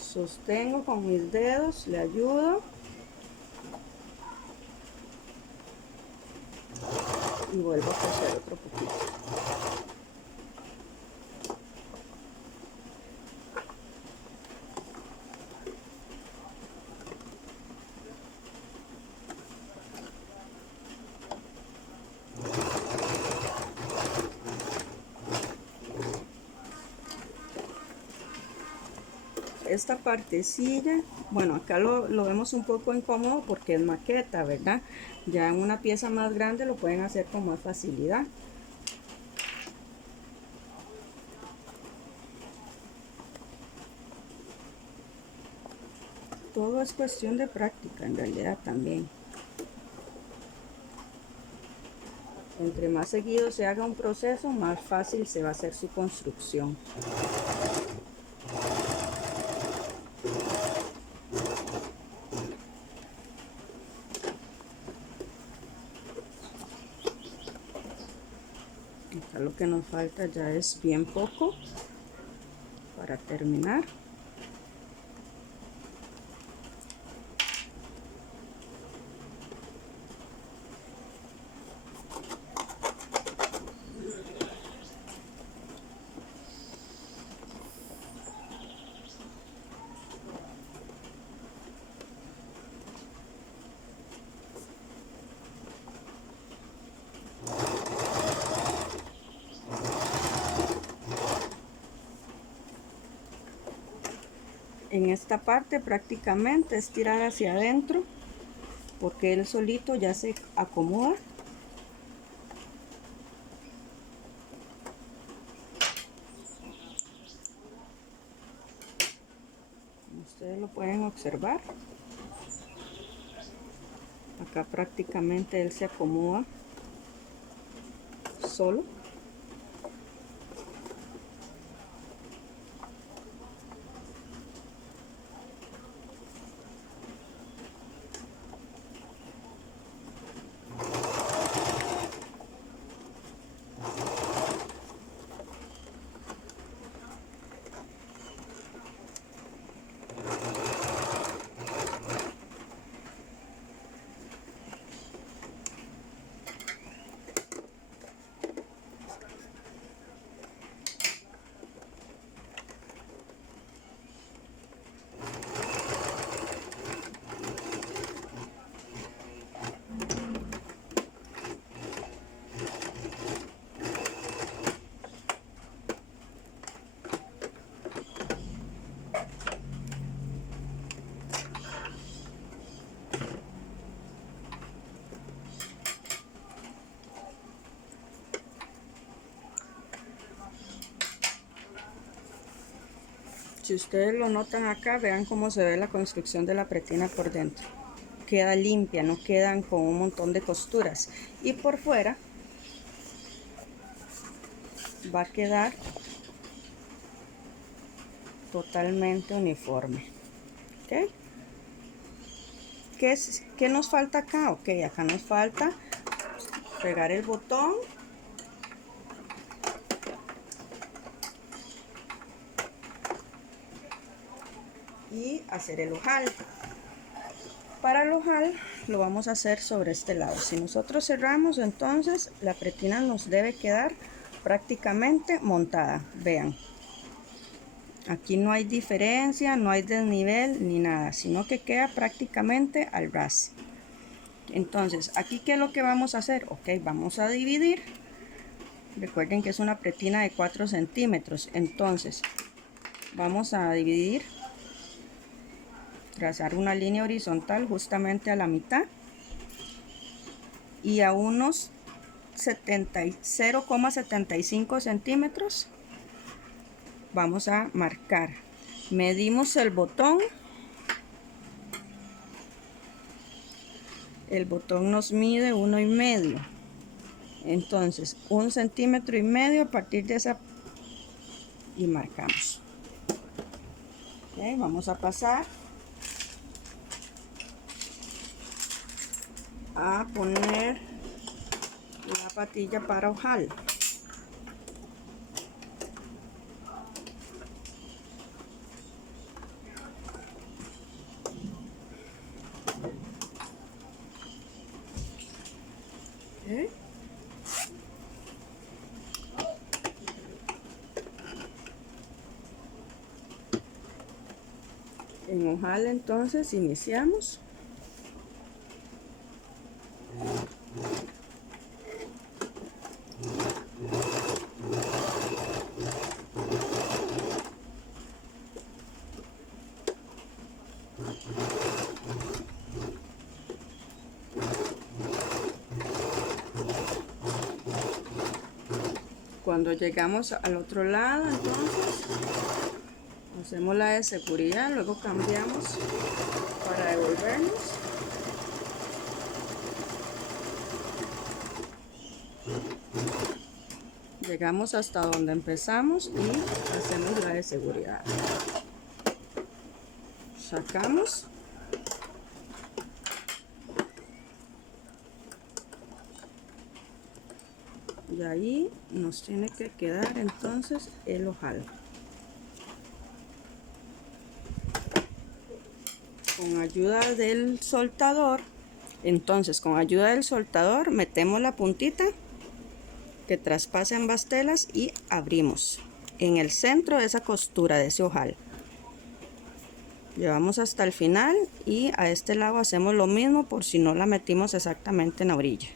sostengo con mis dedos, le ayudo y vuelvo a coser otro poquito. Esta partecilla, bueno, acá lo vemos un poco incómodo porque es maqueta, ¿verdad? Ya en una pieza más grande lo pueden hacer con más facilidad. Todo es cuestión de práctica en realidad también. Entre más seguido se haga un proceso, más fácil se va a hacer su construcción. Acá lo que nos falta ya es bien poco para terminar. En esta parte prácticamente es tirar hacia adentro porque él solito ya se acomoda. Ustedes lo pueden observar. Acá prácticamente él se acomoda solo. Si ustedes lo notan acá, vean cómo se ve la construcción de la pretina por dentro. Queda limpia, no quedan con un montón de costuras. Y por fuera va a quedar totalmente uniforme. ¿Ok? ¿Qué nos falta acá? Ok, acá nos falta pegar el botón. Y hacer el ojal. Para el ojal lo vamos a hacer sobre este lado. Si nosotros cerramos, entonces la pretina nos debe quedar prácticamente montada. Vean, aquí no hay diferencia, no hay desnivel ni nada, sino que queda prácticamente al ras. Entonces, aquí ¿qué es lo que vamos a hacer? Ok, vamos a dividir. Recuerden que es una pretina de 4 centímetros. Entonces, vamos a dividir, trazar una línea horizontal justamente a la mitad y a unos 0,75 centímetros vamos a marcar. Medimos el botón nos mide 1,5, entonces 1,5 centímetros a partir de esa y marcamos. Okay, vamos a pasar a poner la patilla para ojal. Okay. En ojal entonces iniciamos. Cuando llegamos al otro lado, entonces hacemos la de seguridad, luego cambiamos para devolvernos. Llegamos hasta donde empezamos y hacemos la de seguridad. Sacamos. Y ahí nos tiene que quedar entonces el ojal. Con ayuda del soltador, entonces con ayuda del soltador metemos la puntita que traspasa ambas telas y abrimos en el centro de esa costura de ese ojal. Llevamos hasta el final y a este lado hacemos lo mismo por si no la metimos exactamente en la orilla.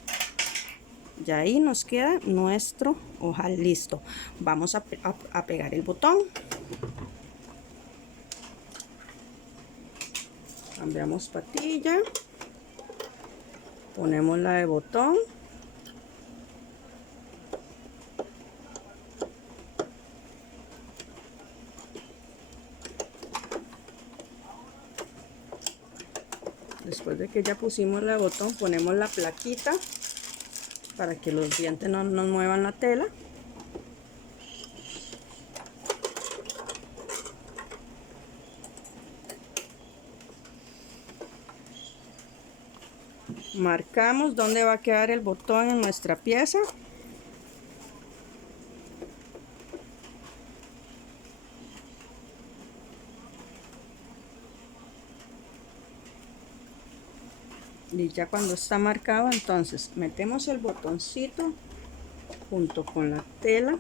Y ahí nos queda nuestro ojal listo. Vamos a pegar el botón. Cambiamos patilla. Ponemos la de botón. Después de que ya pusimos el botón, ponemos la plaquita para que los dientes no nos muevan la tela. Marcamos dónde va a quedar el botón en nuestra pieza. Y ya cuando está marcado, entonces metemos el botoncito junto con la tela.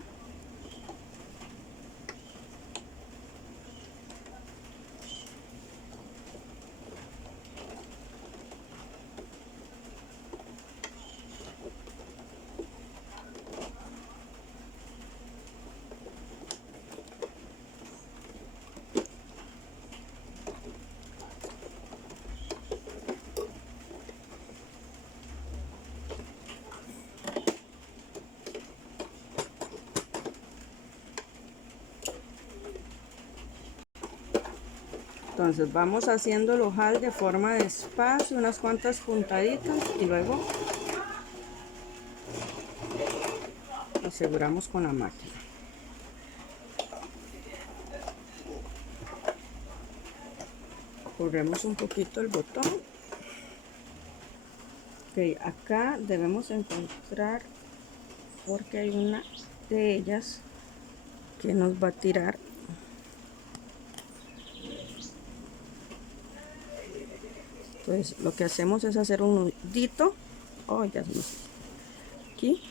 Entonces vamos haciendo el ojal de forma despacio, unas cuantas puntaditas, y luego aseguramos con la máquina. Corremos un poquito el botón. Ok, acá debemos encontrar, porque hay una de ellas que nos va a tirar. Entonces lo que hacemos es hacer un nudito. Oh, ya se nos... Aquí.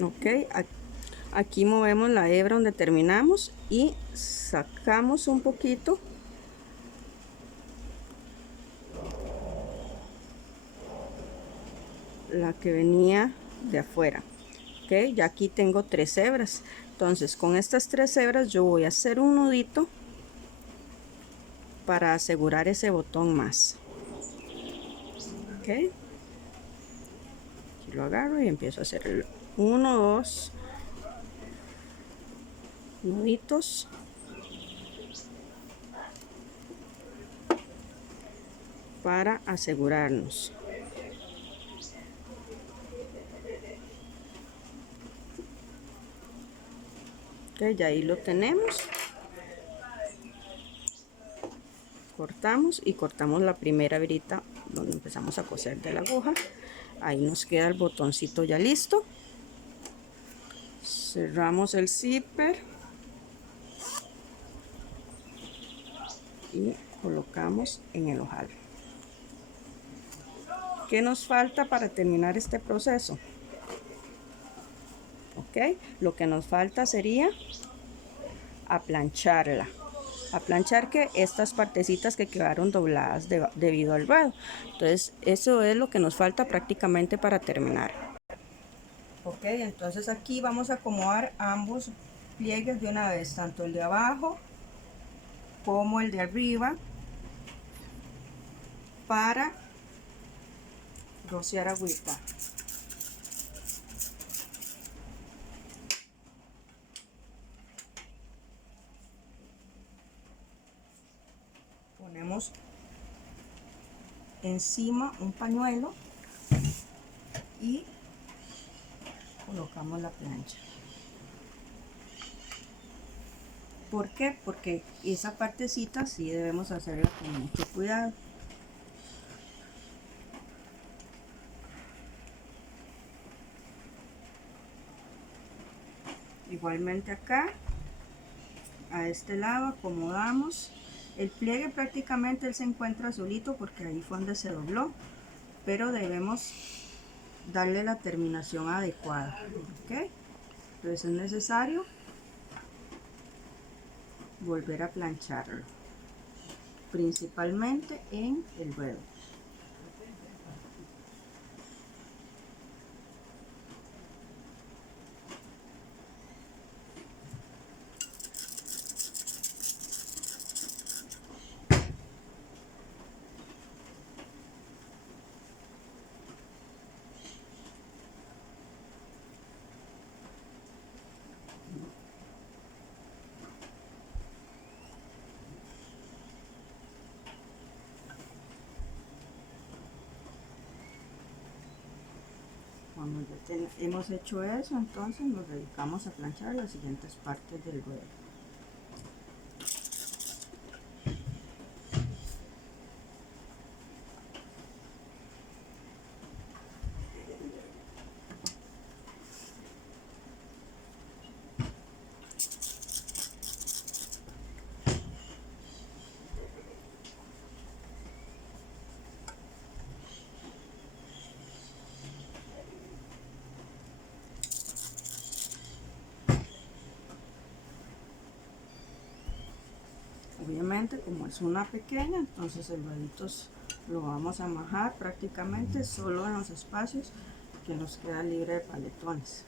Ok, aquí movemos la hebra donde terminamos y sacamos un poquito. La que venía de afuera. Ok, ya aquí tengo 3 hebras. Entonces con estas 3 hebras yo voy a hacer un nudito para asegurar ese botón más. Ok, aquí lo agarro y empiezo a hacer el 1, 2 nuditos. Para asegurarnos. Ok, ya ahí lo tenemos. Cortamos y cortamos la primera hebrita donde empezamos a coser de la aguja. Ahí nos queda el botoncito ya listo. Cerramos el zipper y colocamos en el ojal. ¿Qué nos falta para terminar este proceso? Ok, lo que nos falta sería aplancharla. Aplanchar que estas partecitas que quedaron dobladas debido al ruedo. Entonces eso es lo que nos falta prácticamente para terminar. Ok, entonces aquí vamos a acomodar ambos pliegues de una vez, tanto el de abajo como el de arriba, para rociar agüita. Ponemos encima un pañuelo y colocamos la plancha. ¿Por qué? Porque esa partecita sí debemos hacerla con mucho cuidado. Igualmente acá, a este lado, acomodamos. El pliegue prácticamente él se encuentra solito porque ahí fue donde se dobló, pero debemos darle la terminación adecuada. ¿Ok? Entonces es necesario volver a plancharlo, principalmente en el ruedo. hemos hecho eso, entonces nos dedicamos a planchar las siguientes partes del ruedo. Obviamente, como es una pequeña, entonces el ruedito lo vamos a majar prácticamente solo en los espacios que nos queda libre de paletones.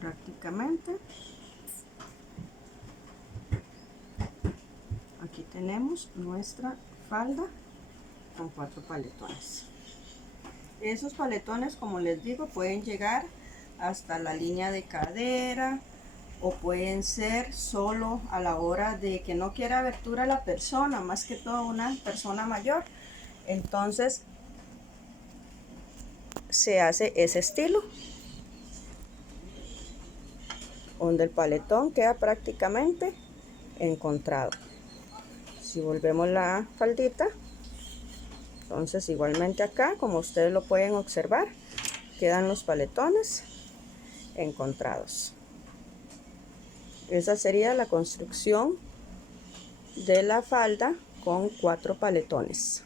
Prácticamente aquí tenemos nuestra falda con 4 paletones. Esos paletones, como les digo, pueden llegar hasta la línea de cadera o pueden ser solo a la hora de que no quiera abertura la persona, más que todo una persona mayor. Entonces se hace ese estilo, donde el paletón queda prácticamente encontrado. Si volvemos la faldita, entonces igualmente acá, como ustedes lo pueden observar, quedan los paletones encontrados. Esa sería la construcción de la falda con 4 paletones.